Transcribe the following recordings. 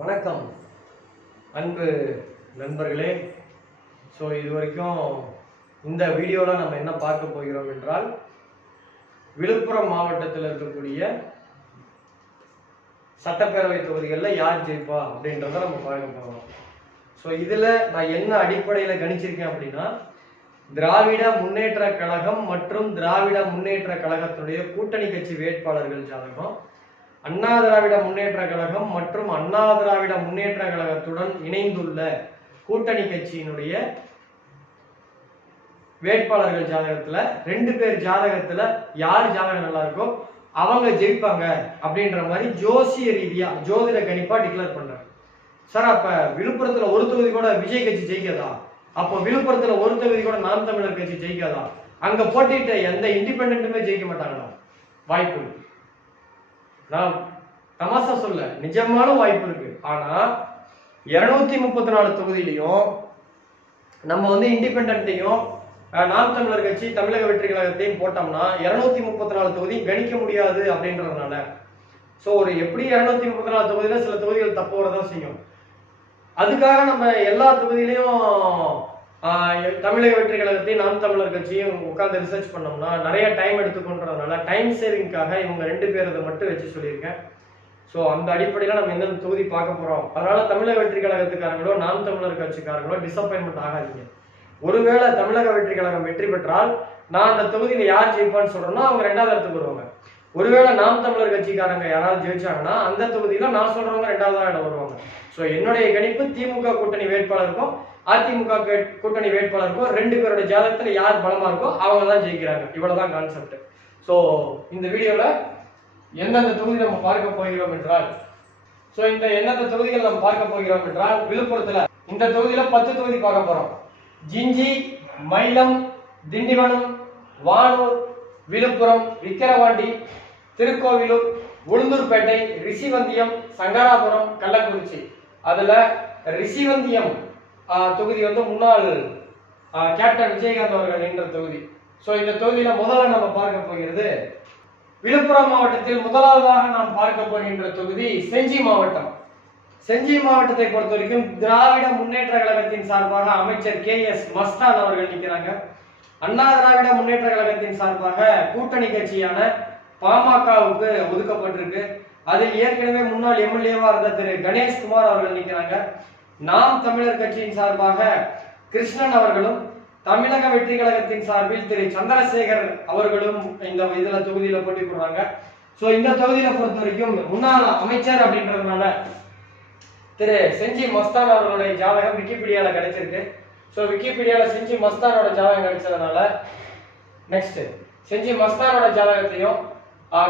வணக்கம் அன்பு நண்பர்களே. ஸோ இது வரைக்கும் இந்த வீடியோவில் நம்ம என்ன பார்க்க போகிறோம் என்றால், விழுப்புரம் மாவட்டத்தில் இருக்கக்கூடிய சட்டப்பேரவை தொகுதிகளில் யார் ஜெயிப்பா அப்படின்றத நம்ம பார்க்க போகிறோம். ஸோ இதில் நான் என்ன அடிப்படையில் கணிச்சிருக்கேன் அப்படின்னா, திராவிட முன்னேற்ற கழகம் மற்றும் திராவிட முன்னேற்ற கழகத்துடைய கூட்டணி கட்சி வேட்பாளர்கள் ஜாதகம், அண்ணா திராவிட முன்னேற்ற கழகம் மற்றும் அண்ணா திராவிட முன்னேற்ற கழகத்துடன் இணைந்துள்ள கூட்டணி கட்சியினுடைய வேட்பாளர்கள் ஜாதகத்துல 2 பேர் ஜாதகத்துல யார் ஜாதகம் நல்லா இருக்கோ அவங்க ஜெயிப்பாங்க அப்படின்ற மாதிரி ஜோசிய ரீதியா ஜோதிட கணிப்பா டிக்ளேர் பண்றாங்க. சார், அப்ப விழுப்புரத்துல ஒரு தொகுதி கூட விஜய் கட்சி ஜெயிக்காதா? அப்போ விழுப்புரத்துல ஒரு தொகுதி கூட நாம் தமிழர் கட்சி ஜெயிக்காதா? அங்க போட்டிட்டு எந்த இண்டிபெண்டுமே ஜெயிக்க மாட்டாங்களா? வாய்ப்பு இருக்கு. நான் தமாசா சொல்ல, நிஜமான வாய்ப்பு இருக்கு. ஆனா 234 தொகுதியிலையும் நம்ம இண்டிபெண்டையும் நாம் தமிழர் கட்சி தமிழக வெற்றி கழகத்தையும் போட்டோம்னா 234 தொகுதியும் கணிக்க முடியாது அப்படின்றதுனால, ஸோ ஒரு எப்படி 234 தொகுதியில சில தொகுதிகள் தப்பு வரதான் செய்யும். அதுக்காக நம்ம எல்லா தொகுதியிலையும் தமிழக வெற்றி கழகத்தையும் நாம் தமிழர் கட்சியும் உட்கார்ந்து ரிசர்ச் பண்ணோம்னா நிறைய டைம் எடுத்துக்கொண்டதுனால டைம் சேவிங்காக இவங்க 2 பேரதை மட்டும் வச்சு சொல்லியிருக்கேன். ஸோ அந்த அடிப்படையில் நம்ம எந்த தொகுதி பார்க்க போறோம். அதனால தமிழக வெற்றி கழகத்துக்காரங்களோ நாம் தமிழர் கட்சிக்காரங்களோ டிசப்பாயின்மெண்ட் ஆகாதீங்க. ஒருவேளை தமிழக வெற்றி கழகம் வெற்றி பெற்றால் நான் அந்த தொகுதியில யார் ஜெயிப்பான்னு சொல்றேன்னா அவங்க 2வது இடத்துக்கு வருவாங்க. ஒருவேளை நாம் தமிழர் கட்சிக்காரங்க யாராவது ஜெயிச்சாங்கன்னா அந்த தொகுதியில நான் சொல்றவங்க 2வது இடம் வருவாங்க. ஸோ என்னுடைய கணிப்பு திமுக கூட்டணி வேட்பாளருக்கும் அதிமுக கூட்டணி வேட்பாளருக்கும் 2 பேரோட ஜாதகத்துல யார் பலமா இருக்கோ அவங்க தான் ஜெயிக்கிறாங்க. இவ்வளவுதான் கான்செப்ட். ஸோ இந்த வீடியோல எந்தெந்த தொகுதி நம்ம பார்க்க போகிறோம் என்றால், ஸோ இந்த எந்தெந்த தொகுதிகள் நம்ம பார்க்க போகிறோம் என்றால், விழுப்புரத்துல இந்த தொகுதியில 10 தொகுதி பார்க்க போறோம். ஜிஞ்சி, மயிலம், திண்டிவனம், வானூர், விழுப்புரம், விக்கிரவாண்டி, திருக்கோவிலூர், உளுந்தூர்பேட்டை, ரிஷிவந்தியம், சங்கராபுரம், கள்ளக்குறிச்சி. அதுல ரிஷிவந்தியம் தொகுதி முன்னாள் கேப்டன் விஜயகாந்த் அவர்கள் என்ற தொகுதி. ஸோ இந்த தொகுதியில முதல்ல நம்ம பார்க்க போகிறது விழுப்புரம் மாவட்டத்தில் முதலாவதாக நாம் பார்க்க போகின்ற தொகுதி செஞ்சி மாவட்டம். செஞ்சி மாவட்டத்தை பொறுத்த வரைக்கும் திராவிட முன்னேற்ற கழகத்தின் சார்பாக அமைச்சர் KS மஸ்தான் அவர்கள் நிற்கிறாங்க. அண்ணா திராவிட முன்னேற்ற கழகத்தின் சார்பாக கூட்டணி கட்சியான பாமகவுக்கு ஒதுக்கப்பட்டிருக்கு. அதில் ஏற்கனவே முன்னாள் எம்எல்ஏவா இருந்த திரு கணேஷ்குமார் அவர்கள் நிற்கிறாங்க. நாம் தமிழர் கட்சியின் சார்பாக கிருஷ்ணன் அவர்களும், தமிழக வெற்றி கழகத்தின் சார்பில் திரு சந்திரசேகர் அவர்களும் இந்த இதுல தொகுதியில போட்டி போடுறாங்க. சோ இந்த தொகுதியில பொறுத்த வரைக்கும் முன்னாள் அமைச்சர் அப்படின்றதுனால திரு செஞ்சி மஸ்தான் அவர்களுடைய ஜாதகம் விக்கிபீடியால கிடைச்சிருக்கு. ஸோ விக்கிபீடியால செஞ்சி மஸ்தானோட ஜாதகம் கிடைச்சதுனால நெக்ஸ்ட் செஞ்சி மஸ்தானோட ஜாதகத்தையும்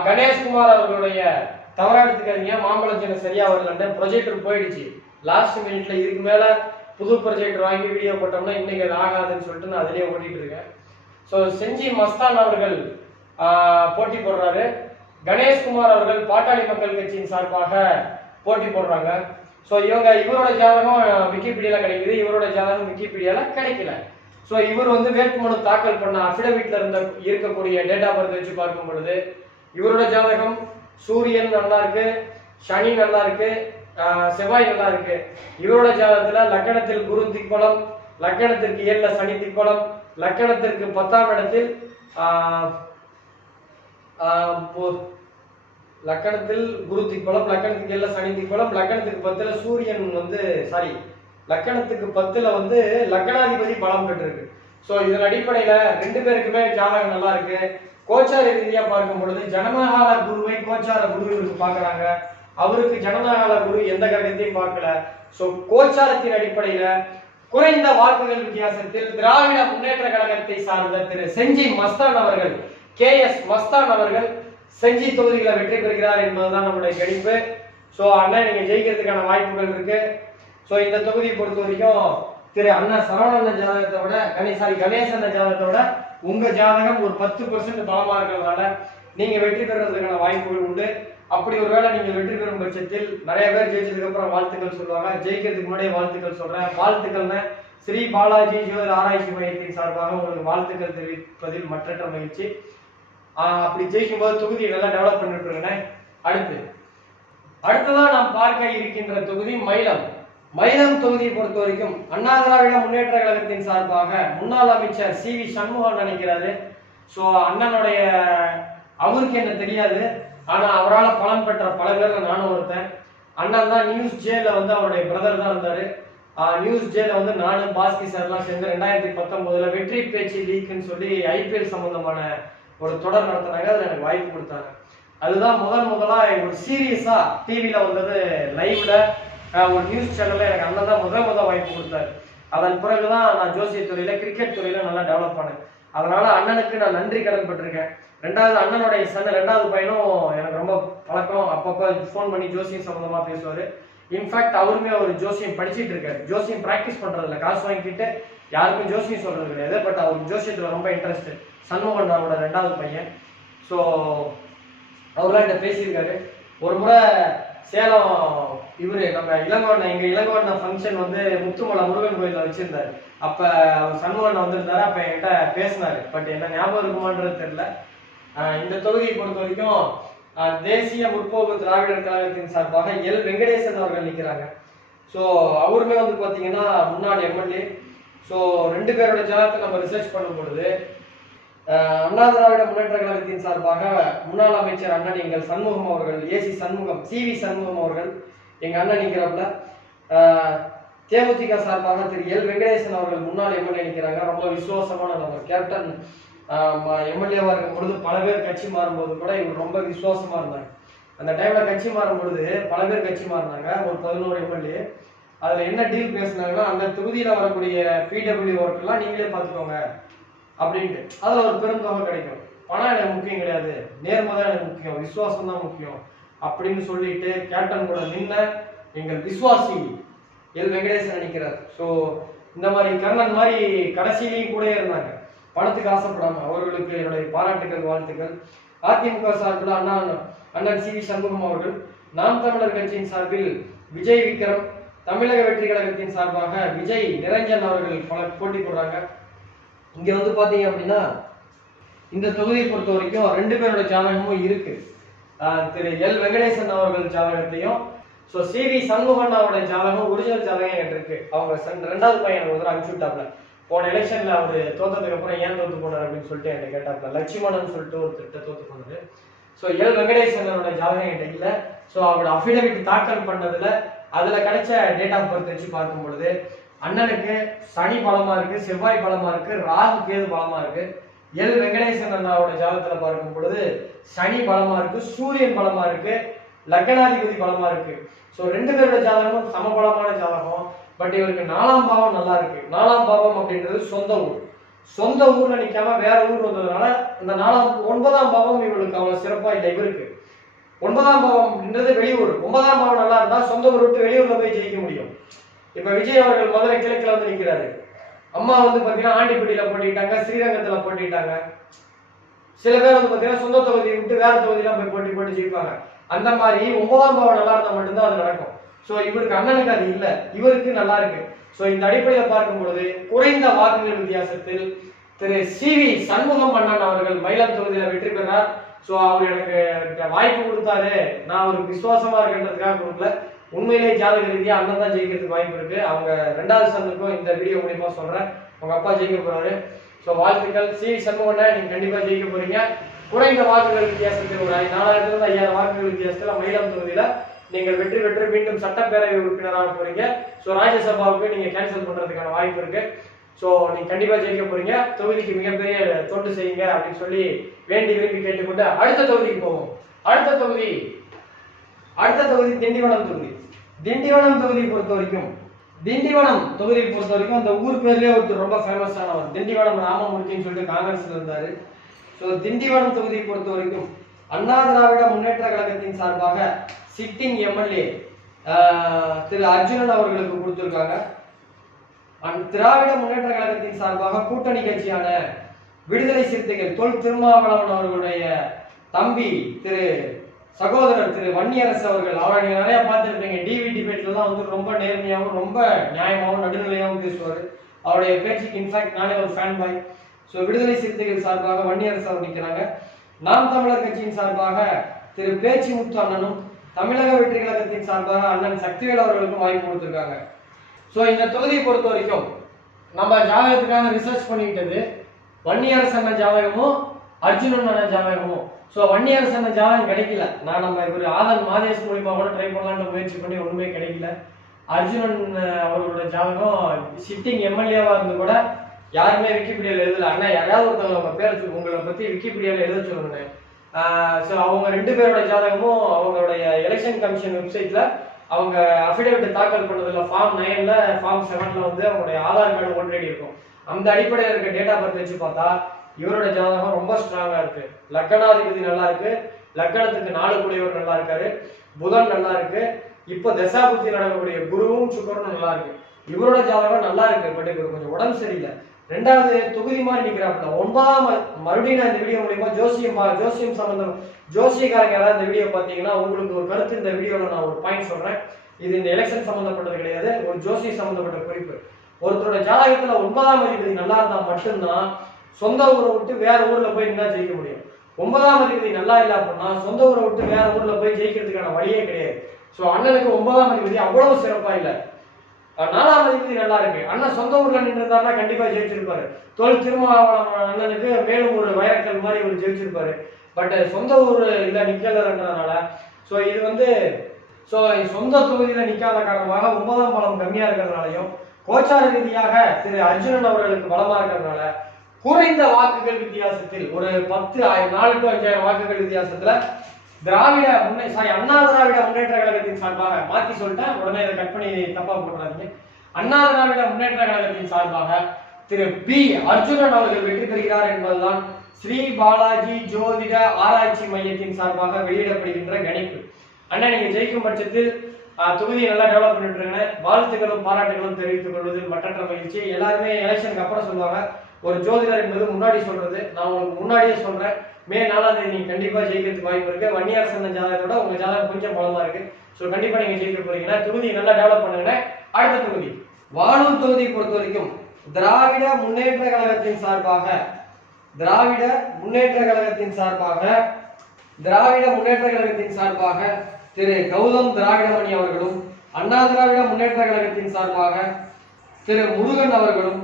கணேஷ்குமார் அவர்களுடைய தவறா எடுத்துக்காதீங்க, மாம்பழம் சின்ன சரியா வரலன்னு ப்ரொஜெக்டர் போயிடுச்சு. லாஸ்ட் மினிட்ல இதுக்கு மேல புது ப்ரொஜெக்டர் வாங்கி வீடியோ போட்டோம்னா இன்னைக்கு அது ஆகாதுன்னு சொல்லிட்டு நான் அதிலேயே ஓட்டிட்டு இருக்கேன். ஸோ செஞ்சி மஸ்தான் அவர்கள் போட்டி போடுறாரு. கணேஷ்குமார் அவர்கள் பாட்டாளி மக்கள் கட்சியின் சார்பாக போட்டி போடுறாங்க. ஸோ இவரோட ஜாதகம் விக்கிபீடியால கிடைக்குது, இவரோட ஜாதகம் விக்கிபீடியால கிடைக்கல. ஸோ இவர் வேட்புமனு தாக்கல் பண்ண அபிடவிட்ல இருக்கக்கூடிய டேட் ஆஃப் பர்த் வச்சு பார்க்கும் பொழுது இவரோட ஜாதகம் சூரியன் நல்லா இருக்கு, சனி நல்லா இருக்கு, செவ்வாய் நல்லா இருக்கு. இவரோட ஜாதகத்துல லக்கணத்தில் குரு திக்பலம், லக்கணத்திற்கு 7ல சனி திக்பலம், லக்கணத்திற்கு 10ஆம் இடத்தில் லக்கணத்தில் குரு திக்பலம், லக்கணத்துக்கு 7ல சனி திக்பலம், லக்கணத்துக்கு 10ல சூரியன் லக்கணத்துக்கு 10ல லக்கணாதிபதி பலம் பெற்றிருக்கு. ஸோ இதன் அடிப்படையில 2 பேருக்குமே ஜாதகம் நல்லா இருக்கு. கோச்சார ரீதியா பார்க்கும் பொழுது ஜனனகால குருவை கோச்சார குருவிற்கு பார்க்கறாங்க. அவருக்கு ஜனனகால குரு எந்த கிரகத்தையும் பார்க்கல. ஸோ கோச்சாரத்தின் அடிப்படையில குறைந்த வாக்குகள் வித்தியாசத்தில் திராவிட முன்னேற்ற கழகத்தை சார்ந்த திரு செஞ்சி மஸ்தான் அவர்கள் KS மஸ்தான் அவர்கள் செஞ்சி தொகுதிகளை வெற்றி பெறுகிறார் என்பதுதான் நம்முடைய கணிப்பு. ஸோ அண்ணா நீங்க ஜெயிக்கிறதுக்கான வாய்ப்புகள் இருக்கு. ஸோ இந்த தொகுதியை பொறுத்த வரைக்கும் திரு அண்ணா சரவணன் ஜாதகத்தை விட கணேசன் ஜாதகத்தை விட உங்க ஜாதகம் ஒரு 10% பலமா இருக்கிறதுனால நீங்க வெற்றி பெறுவதற்கான வாய்ப்புகள் உண்டு. அப்படி ஒருவேளை நீங்க வெற்றி பெறும் பட்சத்தில் நிறைய பேர் ஜெயிச்சதுக்கு அப்புறம் வாழ்த்துக்கள் சொல்லுவாங்க. ஜெயிக்கிறதுக்கு முன்னாடியே வாழ்த்துக்கள் சொல்றேன். வாழ்த்துக்கள்னு ஸ்ரீ பாலாஜி ஜோதிட ஆராய்ச்சி மையத்தின் சார்பாக உங்களுக்கு வாழ்த்துக்கள் தெரிவிப்பதில் மற்றற்ற மகிழ்ச்சி. அப்படி ஜெயிக்கும் போது தொகுதியை நல்லா டெவலப் பண்ணிட்டு இருக்கேன். அடுத்து அடுத்ததா நாம் பார்க்க இருக்கின்ற தொகுதி மயிலம். மயிலம் தொகுதியை பொறுத்த வரைக்கும் அண்ணா திராவிட முன்னேற்ற கழகத்தின் சார்பாக முன்னாள் அமைச்சர் சி.வி. சண்முகம் நினைக்கிறாரு. ஸோ அண்ணனுடைய அவருக்கு என்ன தெரியாது, ஆனா அவரால் பலன் பெற்ற பல பேர்ல நானும் ஒருத்தன். அண்ணன் தான் நியூஸ் ஜேல வந்து அவருடைய பிரதர் தான் இருந்தாரு. நியூஸ் ஜேல வந்து நானும் பாஸ்கி சார்லாம் சேர்ந்து 2019 வெற்றி பேச்சு லீக்னு சொல்லி ஐபிஎல் சம்பந்தமான ஒரு தொடர் நடத்தினாங்க. அதுல எனக்கு வாய்ப்பு கொடுத்தாங்க. அதுதான் முதலா ஒரு சீரியஸா டிவில வந்தது, லைவ்ல ஒரு நியூஸ் சேனல்ல எனக்கு அண்ணன் தான் முதல் வாய்ப்பு கொடுத்தாரு. அதன் பிறகுதான் நான் ஜோசிய துறையில கிரிக்கெட் துறையில நல்லா டெவலப் ஆனேன். அதனால அண்ணனுக்கு நான் நன்றி கடன் பட்டிருக்கேன். ரெண்டாவது அண்ணனுடைய ரெண்டாவது பையனும் எனக்கு ரொம்ப பழக்கம். அப்பப்போ ஃபோன் பண்ணி ஜோசியம் சம்பந்தமா பேசுவாரு. இன்ஃபேக்ட் அவருமே ஒரு ஜோசியம் படிச்சுட்டு இருக்காரு. ஜோசியம் ப்ராக்டிஸ் பண்றதில்ல, காசு வாங்கிட்டு யாருக்கும் ஜோசியம் சொல்றது கிடையாது. பட் அவருக்கு ஜோசியத்துல ரொம்ப இன்ட்ரெஸ்ட். சண்முகன் அவரோட ரெண்டாவது பையன். ஸோ அவர்லாம் என்கிட்ட பேசியிருக்காரு. ஒரு முறை சேலம் இவரு நம்ம எங்க இளங்கோவண்ண ஃபங்க்ஷன் வந்து முத்துமலை முருகன் கோயில வச்சிருந்தாரு. அப்ப அவர் சண்முகன் வந்திருந்தாரு. அப்ப என்கிட்ட பேசினாரு. பட் என்ன ஞாபகம் இருக்குமான்றது தெரியல. இந்த தொகுதியை பொறுத்த வரைக்கும் தேசிய முற்போக்கு திராவிடர் கழகத்தின் சார்பாக எல். வெங்கடேசன் அவர்கள் நிற்கிறாங்க. ஸோ அவருமே வந்து பார்த்தீங்கன்னா முன்னாள் எம்எல்ஏ. ஸோ ரெண்டு பேரோட ஜாதகத்தை நம்ம ரிசர்ச் பண்ணும் பொழுது அண்ணா திராவிட முன்னேற்ற கழகத்தின் சார்பாக முன்னாள் அமைச்சர் அண்ணன் எங்கள் சண்முகம் அவர்கள், ஏசி சண்முகம், சி.வி. சண்முகம் அவர்கள் எங்க அண்ணன் நிற்கிறாப்புல. தேமுதிக சார்பாக திரு எல். வெங்கடேசன் அவர்கள் முன்னாள் எம்எல்ஏ நிற்கிறாங்க. ரொம்ப விசுவாசமான நம்ம கேப்டன். எம்எல்ஏவா இருக்கும் பொழுது பல பேர் கட்சி மாறும்போது கூட இவர் ரொம்ப விசுவாசமா இருந்தாங்க. அந்த டைம்ல கட்சி மாறும் பொழுது பல பேர் கட்சி மாறினாங்க. ஒரு 11 எம்எல்ஏ. அதுல என்ன டீல் பேசினாங்கன்னா, அந்த தொகுதியில வரக்கூடிய பிடபிள்யூ ஒர்க் எல்லாம் நீங்களே பார்த்துக்கோங்க அப்படின்ட்டு. அதுல ஒரு பெருந்தொகை கிடைக்கும். பணம் எனக்கு முக்கியம் கிடையாது, நேர்மை தான் எனக்கு முக்கியம், விசுவாசம் தான் முக்கியம் அப்படின்னு சொல்லிட்டு கேப்டன் கூட நின்ன எங்கள் விசுவாசி எல். வெங்கடேசன் நினைக்கிறார். ஸோ இந்த மாதிரி கர்ணன் மாதிரி கடைசியிலையும் கூட இருந்தாங்க, பணத்துக்கு ஆசைப்படாம. அவர்களுக்கு என்னுடைய பாராட்டுகள், வாழ்த்துக்கள். அதிமுக சார்பில் அண்ணன் சி.வி. சண்முகம் அவர்கள், நாம் தமிழர் கட்சியின் சார்பில் விஜய் விக்ரம், தமிழக வெற்றி கழகத்தின் சார்பாக விஜய் நிரஞ்சன் அவர்கள் பல போட்டி போடுறாங்க. இங்க வந்து பாத்தீங்க அப்படின்னா இந்த தொகுதியை பொறுத்த வரைக்கும் 2 பேரோட ஜாதகமும் இருக்கு. திரு எல். வெங்கடேசன் அவர்கள் ஜாதகத்தையும், ஸோ சி.வி. சண்முகன் அவருடைய ஜாதகம் ஒரிஜினல் ஜாதகம் என்கிட்ட இருக்கு. அவங்க ரெண்டாவது பையன் வந்து அனுப்பிச்சுட்டாப்ல. போன எலெக்ஷன்ல அவரு தோத்ததுக்கு அப்புறம் ஏன் தோத்து போனார் அப்படின்னு சொல்லிட்டு என்கிட்ட கேட்டாப்ல. லட்சுமணன் சொல்லிட்டு ஒரு திட்ட தோத்து போனது. So L. வெங்கடேசனோட ஜாதகம் என்கிட்ட இல்லை. ஸோ அவரோட அஃபிடவிட் தாக்கல் பண்ணதுல அதுல கிடைச்ச டேட் ஆஃப் பர்த் வச்சு பார்க்கும் பொழுது அண்ணனுக்கு சனி பலமா இருக்கு, செவ்வாய் பலமா இருக்கு, ராகு கேது பலமா இருக்கு. எல். வெங்கடேசன் அண்ணாவோட ஜாதகத்துல பார்க்கும் பொழுது சனி பலமா இருக்கு, சூரியன் பலமா இருக்கு, லக்னாதிபதி பலமா இருக்கு. ஸோ 2 பேரோட ஜாதகமும் சமபலமான ஜாதகம். பட் இவருக்கு 4ஆம் பாவம் நல்லா இருக்கு. 4ஆம் பாவம் அப்படின்றது சொந்த ஊர். சொந்த ஊர்ல நிக்காம வேற ஊர் வந்ததுனால இந்த 9ஆம் பாவம் இவருக்கு அவ்வளவு சிறப்பா இல்லை. இவருக்கு 9ஆம் பாவம்ன்றது வெளியூர். 9ஆம் பாவம் நல்லா இருந்தா சொந்த ஊர் விட்டு வெளியூர்ல போய் ஜெயிக்க முடியும். இப்ப விஜய் அவர்கள் மதுரை கிழக்குல வந்து நிக்கிறாரு. அம்மா வந்து பாத்தீங்கன்னா ஆண்டிப்பட்டியில போட்டிட்டாங்க, ஸ்ரீரங்கத்துல போட்டிட்டாங்க. சில பேர் வந்து பாத்தீங்கன்னா சொந்த தொகுதியை விட்டு வேற தொகுதியெல்லாம் போய் போட்டு ஜெயிப்பாங்க. அந்த மாதிரி 9ஆம் பாவம் நல்லா இருந்தா மட்டும்தான் அது நடக்கும். சோ இவருக்கு அண்ணனுக்கு அது இல்ல, இவருக்கு நல்லா இருக்கு. சோ இந்த அடிப்படையில பார்க்கும் பொழுது குறைந்த வாக்குகள் வித்தியாசத்தில் திரு சி.வி. சண்முகம் அண்ணன் அவர்கள் மயிலம் தொகுதியில வெற்றி பெறார். சோ அவர் எனக்கு வாய்ப்பு கொடுத்தாரு, நான் அவருக்கு விசுவாசமா இருக்கின்றதுக்காக கொடுக்கல. உண்மையிலே ஜாதக ரீதியா அண்ணன் தான் ஜெயிக்கிறதுக்கு வாய்ப்பு இருக்கு. அவங்க 2வது சந்துக்கும் இந்த வீடியோ மூலியமா சொல்றேன், உங்க அப்பா ஜெயிக்க போறாரு. சோ வாழ்த்துக்கள் சி.வி. சண்முகண்ணா, நீங்க கண்டிப்பா ஜெயிக்க போறீங்க. குறைந்த வாக்குகள் வித்தியாசத்தில் ஒரு 4000 5000 வாக்குகள் வித்தியாசத்துல மயிலம் தொகுதியில நீங்கள் வெற்றி பெற்று மீண்டும் சட்டப்பேரவை உறுப்பினராக போறீங்க. ஸோ ராஜ்யசபாவுக்கு நீங்க கேன்சல் பண்றதுக்கான வாய்ப்பு இருக்கு. ஸோ நீங்க கண்டிப்பா ஜெயிக்க போறீங்க. தொகுதிக்கு மிகப்பெரிய தொண்டு செய்யுங்க அப்படின்னு சொல்லி வேண்டி விரும்பி கேட்டுக்கொண்டு அடுத்த தொகுதிக்கு போவோம். அடுத்த தொகுதி திண்டிவனம் தொகுதி. திண்டிவனம் தொகுதியை பொறுத்த வரைக்கும் அந்த ஊர் பேர்லயே ஒருத்தர் ரொம்ப ஃபேமஸ் ஆனவர், திண்டிவனம் ராமமூர்த்தின்னு சொல்லிட்டு காங்கிரஸ்ல இருந்தாரு. ஸோ திண்டிவனம் தொகுதியை பொறுத்த வரைக்கும் அண்ணா திராவிட முன்னேற்ற கழகத்தின் சார்பாக சிட்டிங் எம்எல்ஏ திரு அர்ஜுனன் அவர்களுக்கு கொடுத்திருக்காங்க. திராவிட முன்னேற்ற கழகத்தின் சார்பாக கூட்டணி கட்சியான விடுதலை சிறுத்தைகள் தொல் திருமாவளவன் அவர்களுடைய தம்பி சகோதரர் திரு வன்னியரசு அவர்கள், அவரை நீங்க நிறைய பார்த்துருப்பீங்க. டிவி டிபேட்லாம் வந்து ரொம்ப நேர்மையாகவும் ரொம்ப நியாயமாகவும் நடுநிலையாகவும் பேசுவார். அவருடைய பேச்சுக்கு இன்ஃபேக்ட் நானே ஒரு ஃபேன் பாய். ஸோ விடுதலை சிறுத்தைகள் சார்பாக வன்னியரசு அவர் நிற்கிறாங்க. நாம் தமிழர் கட்சியின் சார்பாக திரு பேச்சிமுத்து அண்ணனும் தமிழக வெற்றி கழகத்தின் சார்பாக அண்ணன் சக்திவேல் அவர்களுக்கும் வாய்ப்பு கொடுத்திருக்காங்க. ஸோ இந்த தொகுதியை பொறுத்த வரைக்கும் நம்ம ஜாதகத்துக்காக ரிசர்ச் பண்ணிக்கிட்டது வன்னியரசு அண்ணன் ஜாதகமும் அர்ஜுனன் அண்ணன் ஜாதகமும். ஸோ வன்னியரசு அண்ணன் ஜாதகம் கிடைக்கல. நம்ம ஒரு ஆதன் மாதேஷ் மூலியமா கூட ட்ரை பண்ணலாம்னு முயற்சி பண்ணி ஒண்ணுமே கிடைக்கல. அர்ஜுனன் அவர்களோட ஜாதகம் சிட்டிங் எம்எல்ஏவா இருந்து கூட யாருமே விக்கிபீடியாவில் எழுதல. அண்ணா யாராவது ஒருத்தவங்க உங்க பேர் உங்களை பத்தி விக்கிபீடியாவில் எழுத சொல்லுங்க. ஸோ அவங்க 2 பேரோட ஜாதகமும் அவங்களுடைய எலெக்ஷன் கமிஷன் வெப்சைட்ல அவங்க அஃபிடேவிட் தாக்கல் பண்ணதுல ஃபார்ம் 9ல ஃபார்ம் 7ல வந்து அவங்களுடைய ஆதார் கார்டு ஓட்டரடி இருக்கும். அந்த அடிப்படையில் இருக்க டேட்டா பர்த் வச்சு பார்த்தா இவரோட ஜாதகம் ரொம்ப ஸ்ட்ராங்கா இருக்கு. லக்னாதிபதி நல்லா இருக்கு, லக்னத்துக்கு 4 கூடியவர் நல்லா இருக்காரு, புதன் நல்லா இருக்கு, இப்போ தசாபுத்தி நடக்கக்கூடிய குருவும் சுக்கரனும் நல்லா இருக்கு. இவரோட ஜாதகம் நல்லா இருக்கு. பட் இவர் கொஞ்சம் உடம்பு சரியில்லை. 2வது தொகுதி மாதிரி நிக்கிறாப்புல. 9ஆம் மறுபடியும் நான் இந்த வீடியோ மூலியமா ஜோசியம் சம்பந்தம் ஜோசியக்காரங்க யாராவது இந்த வீடியோ பார்த்தீங்கன்னா உங்களுக்கு ஒரு கருத்து இந்த வீடியோல நான் ஒரு பாயிண்ட் சொல்றேன். இது இந்த எலெக்ஷன் சம்பந்தப்பட்டது கிடையாது, ஒரு ஜோசியம் சம்பந்தப்பட்ட குறிப்பு. ஒருத்தரோட ஜாதகத்துல 9ஆம் அதிபதி நல்லா இருந்தா மட்டும்தான் சொந்த ஊரை விட்டு வேற ஊர்ல போய் நின்னா ஜெயிக்க முடியும். 9ஆம் அதிபதி நல்லா இல்லை அப்படின்னா சொந்த ஊரை விட்டு வேற ஊர்ல போய் ஜெயிக்கிறதுக்கான வழியே கிடையாது. ஸோ அண்ணனுக்கு 9ஆம் அதிபதி அவ்வளவு சிறப்பா இல்லை. 4ஆம் அதிபதி நல்லா இருக்கு. அண்ணன் சொந்த ஊர்ல நின்று இருந்தாருன்னா கண்டிப்பா ஜெயிச்சிருப்பாரு. தொல் திருமாவளவன் அண்ணனுக்கு மேலும் ஒரு வயற்கல் மாதிரி ஒரு ஜெயிச்சிருப்பாரு. பட் சொந்த ஊர் இல்ல நிக்கலன்றதுனால ஸோ இது வந்து சொந்த தொகுதியில நிக்காத காரணமாக 9ஆம் பலம் கம்மியா இருக்கிறதுனாலையும் கோச்சார ரீதியாக திரு அர்ஜுனன் அவர்களுக்கு பலமா இருக்கிறதுனால குறைந்த வாக்குகள் வித்தியாசத்தில் ஒரு 4 to 5,000 வாக்குகள் வித்தியாசத்துல அண்ணா திராவிட முன்னேற்ற கழகத்தின் சார்பாக மாத்தி சொல்லிட்டேன், உடனே இதை கட் பண்ணி தப்பா போட்டுறாதீங்க. அண்ணா திராவிட முன்னேற்ற கழகத்தின் சார்பாக திரு பி அர்ஜுனன் அவர்கள் வெற்றி பெறுகிறார் என்பதுதான் ஸ்ரீ பாலாஜி ஜோதிட ஆராய்ச்சி மையத்தின் சார்பாக வெளியிடப்படுகின்ற கணிப்பு. அண்ணா நீங்க ஜெயிக்கும் பட்சத்தில் தொகுதியை நல்லா டெவலப் பண்ணிட்டு இருக்காங்க. வாழ்த்துக்களும் பாராட்டுகளும் தெரிவித்துக் கொள்வதில் மற்றற்ற மகிழ்ச்சி. எல்லாருமே எலெக்ஷனுக்கு அப்புறம் சொல்லுவாங்க, ஒரு ஜோதிடர் என்பது முன்னாடி சொல்றது. நான் உங்களுக்கு முன்னாடியே சொல்றேன், மே 4ஆம் தேதி நீங்க கண்டிப்பா ஜெயிக்கிறதுக்கு வாய்ப்பு இருக்கு. வன்னியரசு அண்ணன் ஜாதகத்தோட உங்க ஜாதகம் கொஞ்சம் பலமா இருக்கு. ஸோ கண்டிப்பா நீங்க ஜெயிக்க போறீங்கன்னா தொகுதியை நல்லா டெவலப் பண்ணுங்க. அடுத்த தொகுதி வானூர் தொகுதியை பொறுத்த வரைக்கும் திராவிட முன்னேற்ற கழகத்தின் சார்பாக திரு கௌதம் திராவிடமணி அவர்களும், அண்ணா திராவிட முன்னேற்ற கழகத்தின் சார்பாக திரு முருகன் அவர்களும்,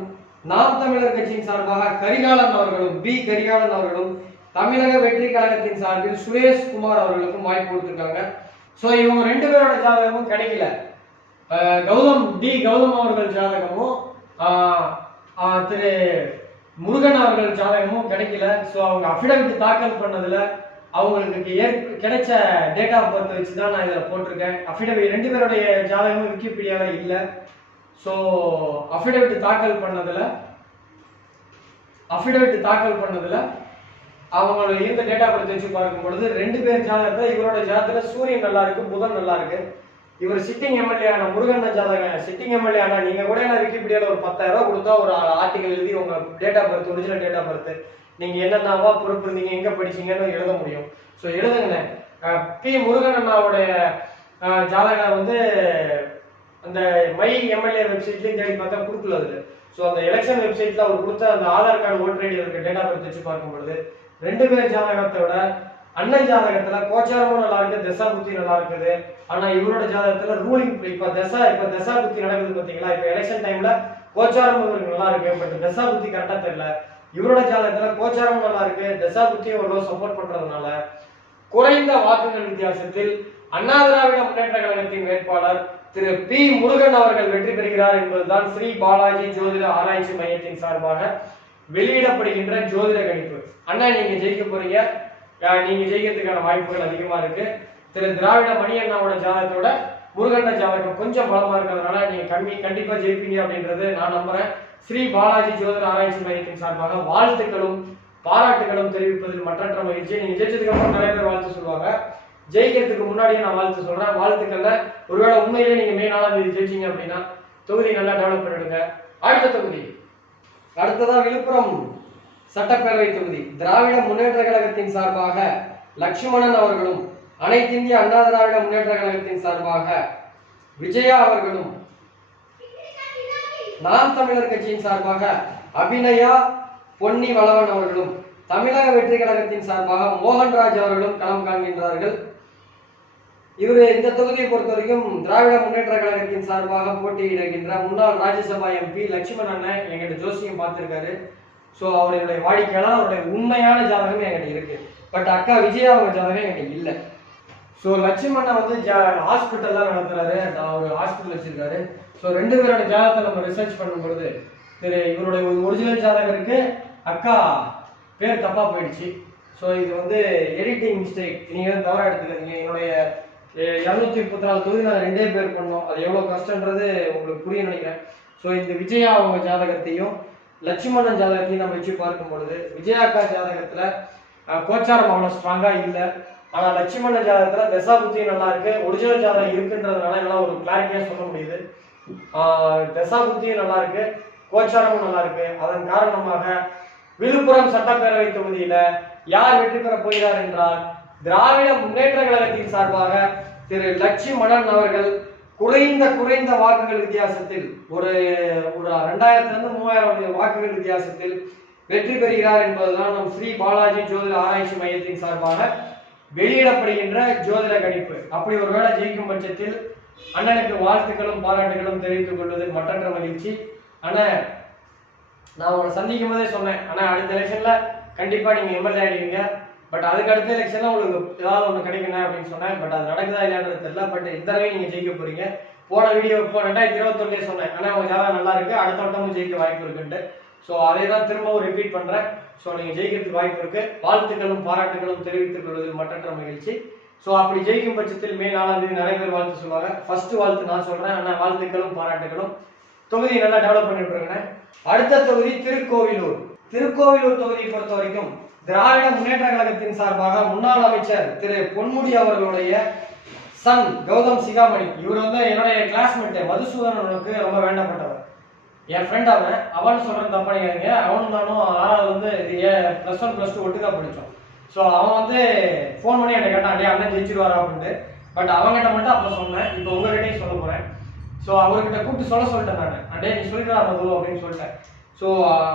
நாம் தமிழர் கட்சியின் சார்பாக கரிகாலன் அவர்களும் கரிகாலன் அவர்களும், தமிழக வெற்றி கழகத்தின் சார்பில் சுரேஷ் குமார் அவர்களுக்கும் வாய்ப்பு கொடுத்திருக்காங்க. சோ இவங்க 2 பேரோட ஜாதகமும் கிடைக்கல. கௌதம் அவர்கள் ஜாதகமும் திரு முருகன் அவர்கள் ஜாதகமும் கிடைக்கல. சோ அவங்க அஃபிடவிட் தாக்கல் பண்ணதுல அவங்களுக்கு கிடைச்ச டேட் ஆஃப் பர்த் வச்சுதான் நான் இதில் போட்டிருக்கேன். அஃபிடவிட் 2 பேருடைய ஜாதகமும் விக்கிபீடியால இல்லை. ஸோ அஃபிடவிட் தாக்கல் பண்ணதுல அவங்களோட இருந்த டேட்டா பர்த் வச்சு பார்க்கும் பொழுது 2 பேர் ஜாதகத்துல இவரோட ஜாதகத்துல சூரியன் நல்லா இருக்கு, புதன் நல்லா இருக்கு. இவர் சிட்டிங் எம்எல்ஏ ஆன முருகன் ஜாதகம் சிட்டிங் எம்எல்ஏ ஆனா நீங்க கூட விக்கிபீடியால ஒரு 10,000 ரூபாய் கொடுத்தா ஒரு ஆர்டிகல் எழுதி உங்க data birth original data birth நீங்க என்னென்னவா பொறுப்பு இருந்தீங்க எங்க படிச்சீங்கன்னு எழுத முடியும். ஸோ எழுதுங்க. பி முருகன் அண்ணாவுடைய ஜாதகம் வந்து அந்த மை எம்எல்ஏ வெப்சைட்லயும் தேடி பார்த்தா கொடுக்கல அதுல. ஸோ அந்த எலெக்ஷன் வெப்சைட்ல அவர் கொடுத்த அந்த ஆதார் கார்டு ஓட்டர் ஐடி இருக்க டேட்டா பர்த் வச்சு பார்க்கும் பொழுது 2 பேர் ஜாதகத்தை விட அண்ணன் ஜாதகத்துல கோச்சாரமும் நல்லா இருக்கு, தசா புத்தி நல்லா இருக்குது. ஆனா இவரோட ஜாதகத்துல ரூலிங் இப்ப தசா புத்தி நடக்குது பாத்தீங்களா. இப்ப எலெக்ஷன் டைம்ல கோச்சாரம் இவருக்கு நல்லா இருக்கு, பட் தசா புத்தி கரெக்டா தெரியல. இவரோட ஜாதகத்துல கோச்சாரம் நல்லா இருக்கு, தசா புத்தியும் ஓரளவு சப்போர்ட் பண்றதுனால குறைந்த வாக்குகள் வித்தியாசத்தில் அண்ணா திராவிட முன்னேற்ற கழகத்தின் வேட்பாளர் திரு பி முருகன் அவர்கள் வெற்றி பெறுகிறார் என்பதுதான் ஸ்ரீ பாலாஜி ஜோதிட ஆராய்ச்சி மையத்தின் சார்பாக வெளியிடப்படுகின்ற ஜோதிட கணிப்பு. அண்ணா நீங்க ஜெயிக்க போறீங்க, நீங்க ஜெயிக்கிறதுக்கான வாய்ப்புகள் அதிகமா இருக்கு. திரு திராவிட மணி அண்ணாவோட ஜாதகத்தோட முருகன் ஜாதகம் கொஞ்சம் பலமா இருக்கிறதுனால நீங்க கண்டிப்பா ஜெயிப்பீங்க அப்படின்றது நான் நம்புறேன். ஸ்ரீ பாலாஜி ஜோதிட ஆராய்ச்சி மையத்தின் சார்பாக வாழ்த்துக்களும் பாராட்டுகளும் தெரிவிப்பதில் மற்றற்ற மகிழ்ச்சி. நீங்க ஜெயிச்சதுக்கு அப்புறம் நிறைய பேர் வாழ்த்து சொல்லுவாங்க, ஜெயிக்கிறதுக்கு முன்னாடியே நான் வாழ்த்து சொல்றேன். வாழ்த்துக்கள்ல ஒருவேளை உண்மையிலேயே நீங்க மே 4ஆம் தேதி ஜெயிச்சீங்க அப்படின்னா தொகுதி நல்லா டெவலப் பண்ணிடுங்க. அடுத்த தொகுதி அடுத்ததா விழுப்புரம் சட்டப்பேரவை தொகுதி திராவிட முன்னேற்ற கழகத்தின் சார்பாக லட்சுமணன் அவர்களும், அனைத்திந்திய அண்ணா திராவிட முன்னேற்ற கழகத்தின் சார்பாக விஜயா அவர்களும், நாம் தமிழர் கட்சியின் சார்பாக அபிநயா பொன்னி வளவன் அவர்களும், தமிழக வெற்றி கழகத்தின் சார்பாக மோகன்ராஜ் அவர்களும் களம் காண்கின்றார்கள். இவர் இந்த தொகுதியை பொறுத்த வரைக்கும் திராவிட முன்னேற்ற கழகத்தின் சார்பாக போட்டியிடுகின்ற முன்னாள் ராஜ்யசபா எம்பி லட்சுமண் அண்ணன் எங்கிட்ட ஜோசியம் பார்த்திருக்காரு. ஸோ அவருடைய வாடிக்கையாளர் அவருடைய உண்மையான ஜாதகம் என்கிட்ட இருக்கு. பட் அக்கா விஜயா அவங்க ஜாதகம் என்கிட்ட இல்லை. ஸோ லட்சுமணனை வந்து ஹாஸ்பிட்டல் தான் நடத்துறாரு. அவர் ஹாஸ்பிட்டல் வச்சிருக்காரு. ஸோ ரெண்டு பேரோட ஜாதகத்தை நம்ம ரிசர்ச் பண்ணும்பொழுது இவருடைய ஒரிஜினல் ஜாதகம் இருக்கு, அக்கா பேர் தப்பா போயிடுச்சு. ஸோ இது வந்து எடிட்டிங் மிஸ்டேக், நீங்க வந்து தவறா எடுத்துக்கிறீங்க. என்னுடைய 234 தொகுதி நான் 2 பேர் பண்ணோம். அது எவ்வளவு கஷ்டன்றது உங்களுக்கு புரிய நினைக்கிறேன். ஸோ இந்த விஜயா அவங்க ஜாதகத்தையும் லட்சுமணன் ஜாதகத்தையும் நம்ம வச்சு பார்க்கும் பொழுது விஜயா அக்கா ஜாதகத்துல கோச்சாரம் அவ்வளவு ஸ்ட்ராங்கா இல்லை. ஆனா லட்சுமணன் ஜாதகத்துல தசா புத்தியும் நல்லா இருக்கு, ஒரிஜினல் ஜாதகம் இருக்குன்றதுனால எல்லாம் ஒரு கிளாரிட்டியா சொல்ல முடியுது. தசா புத்தியும் நல்லா இருக்கு, கோச்சாரமும் நல்லா இருக்கு. அதன் காரணமாக விழுப்புரம் சட்டப்பேரவை தொகுதியில யார் வெற்றி பெற போகிறார் என்றால் திராவிட முன்னேற்ற கழகத்தின் சார்பாக திரு லட்சுமணன் அவர்கள் குறைந்த வாக்குகள் வித்தியாசத்தில் ஒரு 2000 to 3000 வாக்குகள் வித்தியாசத்தில் வெற்றி பெறுகிறார் என்பதுதான் நம் ஸ்ரீ பாலாஜி ஜோதிட ஆராய்ச்சி மையத்தின் சார்பாக வெளியிடப்படுகின்ற ஜோதிட கணிப்பு. அப்படி ஒருவேளை ஜெயிக்கும் பட்சத்தில் அண்ணனுக்கு வாழ்த்துக்களும் பாராட்டுகளும் தெரிவித்துக் கொள்வதில் மற்றற்ற மகிழ்ச்சி. ஆனா நான் உங்களை சந்திக்கும் போதே சொன்னேன், ஆனா அடுத்த எலெக்ஷன்ல கண்டிப்பா நீங்க எம்எல்ஏ ஆயிடுவீங்க. பட் அதுக்கு அடுத்த எலெக்ஷன்ல உங்களுக்கு ஏதாவது ஒண்ணு கிடைக்கணும் அப்படின்னு சொன்னேன். பட் அது நடக்குதா இல்லையான்றது தெரியல. பட் இந்த தடவை நீங்க ஜெயிக்க போறீங்க. போன வீடியோ 2021 சொன்னேன், ஆனா உங்க ஜாதகம் நல்லா இருக்கு, அடுத்த வட்டமும் ஜெயிக்க வாய்ப்பு இருக்குன்ட்டு. ஸோ அதை தான் திரும்பவும் ரிப்பீட் பண்றேன். ஸோ நீங்க ஜெயிக்கிறதுக்கு வாய்ப்பு இருக்கு. வாழ்த்துக்களும் பாராட்டுகளும் தெரிவித்துக் கொள்வதில் மற்றற்ற மகிழ்ச்சி. ஸோ அப்படி ஜெயிக்கும் பட்சத்தில் மே 4ஆம் தேதி நிறைய பேர் வாழ்த்து சொல்லுவாங்க. ஃபர்ஸ்ட் வாழ்த்து நான் சொல்றேன், ஆனா வாழ்த்துக்களும் பாராட்டுகளும். தொகுதி நல்லா டெவலப் பண்ணிட்டு இருக்கேன். அடுத்த தொகுதி திருக்கோவிலூர். திருக்கோவிலூர் தொகுதியை பொறுத்த வரைக்கும் திராவிட முன்னேற்ற கழகத்தின் சார்பாக முன்னாள் அமைச்சர் திரு பொன்முடி அவர்களுடைய சன் கௌதம் சிகாமணி, இவர் வந்து என்னுடைய கிளாஸ்மேட் மதுசூதனனுக்கு ரொம்ப வேண்டப்பட்டவர், என் ஃப்ரெண்ட். அவன் சொல்றது தப்பா நினைக்காதீங்க. அவனும் நானும் 6வது வந்து +1 +2 ஒட்டுக்கா படிச்சோம். ஸோ அவன் வந்து ஃபோன் பண்ணி என்கிட்ட கேட்டான், டே அண்ணன் ஜெயிச்சிருவாரா அப்படின்ட்டு. பட் அவங்ககிட்ட மட்டும் அப்போ சொன்னேன், இப்போ உங்ககிட்டையும் சொல்ல போறேன். ஸோ அவர்கிட்ட கூப்பிட்டு சொல்லிட்டேன் நான், அடே நீ சொல்லிடுறா மது அப்படின்னு சொல்லிட்டேன். ஸோ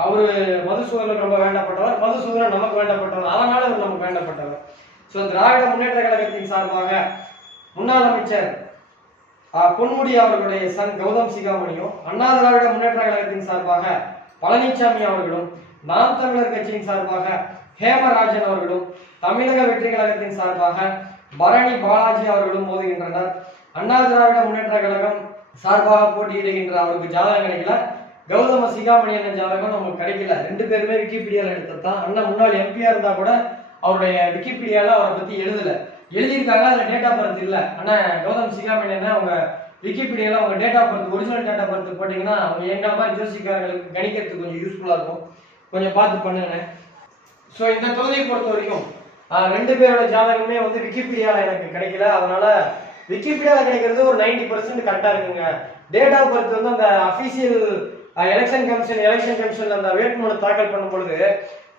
அவரு மதுசூதனுக்கு ரொம்ப வேண்டப்பட்டவர், மதுசூதனன் நமக்கு வேண்டப்பட்டவர், அதனால அவர் நமக்கு வேண்டப்பட்டவர். ஸோ திராவிட முன்னேற்ற கழகத்தின் சார்பாக முன்னாள் அமைச்சர் பொன்முடி அவர்களுடைய சன் கௌதம் சிகாமணியும், அண்ணா திராவிட முன்னேற்ற கழகத்தின் சார்பாக பழனிசாமி அவர்களும், நாம் தமிழர் கட்சியின் சார்பாக ஹேமராஜன் அவர்களும், தமிழக வெற்றி கழகத்தின் சார்பாக பரணி பாலாஜி அவர்களும் மோதுகின்றனர். அண்ணா திராவிட முன்னேற்ற கழகம் சார்பாக போட்டியிடுகின்ற அவருக்கு ஜாதகம் கிடைக்கல. கௌதம சிகாமணி என்ற ஜாதகம் நமக்கு கிடைக்கல. 2 பேருமே விக்கிபீடியால எடுத்ததுதான். அண்ணா முன்னாள் எம்பியா இருந்தா கூட அவருடைய விக்கிபீடியால அவரை பத்தி எழுதியிருக்காங்க, அதுல டேட் ஆஃப் பர்த் இல்ல. ஆனா கௌதம் சிகாமணி என்ன அவங்க விக்கிபீடியால அவங்க date of birth original date of birth போட்டீங்கன்னா அவங்க எங்களை மாதிரி ஜோசிக்காரர்களுக்கு கணிக்கிறதுக்கு கொஞ்சம் யூஸ்ஃபுல்லா இருக்கும். கொஞ்சம் பார்த்து பண்ணுங்க. ஸோ இந்த தொகுதியை பொறுத்த வரைக்கும் 2 பேரோட ஜாதகமே வந்து விக்கிபீடியால எனக்கு கிடைக்கல. அதனால விக்கிபீடியால கிடைக்கிறது ஒரு 90% கரெக்டா இருக்குங்க. டேட் ஆஃப் பர்த் வந்து அந்த அபிஷியல் எலெக்ஷன் கமிஷன்ல அந்த வேட்புமனு தாக்கல் பண்ணும் பொழுது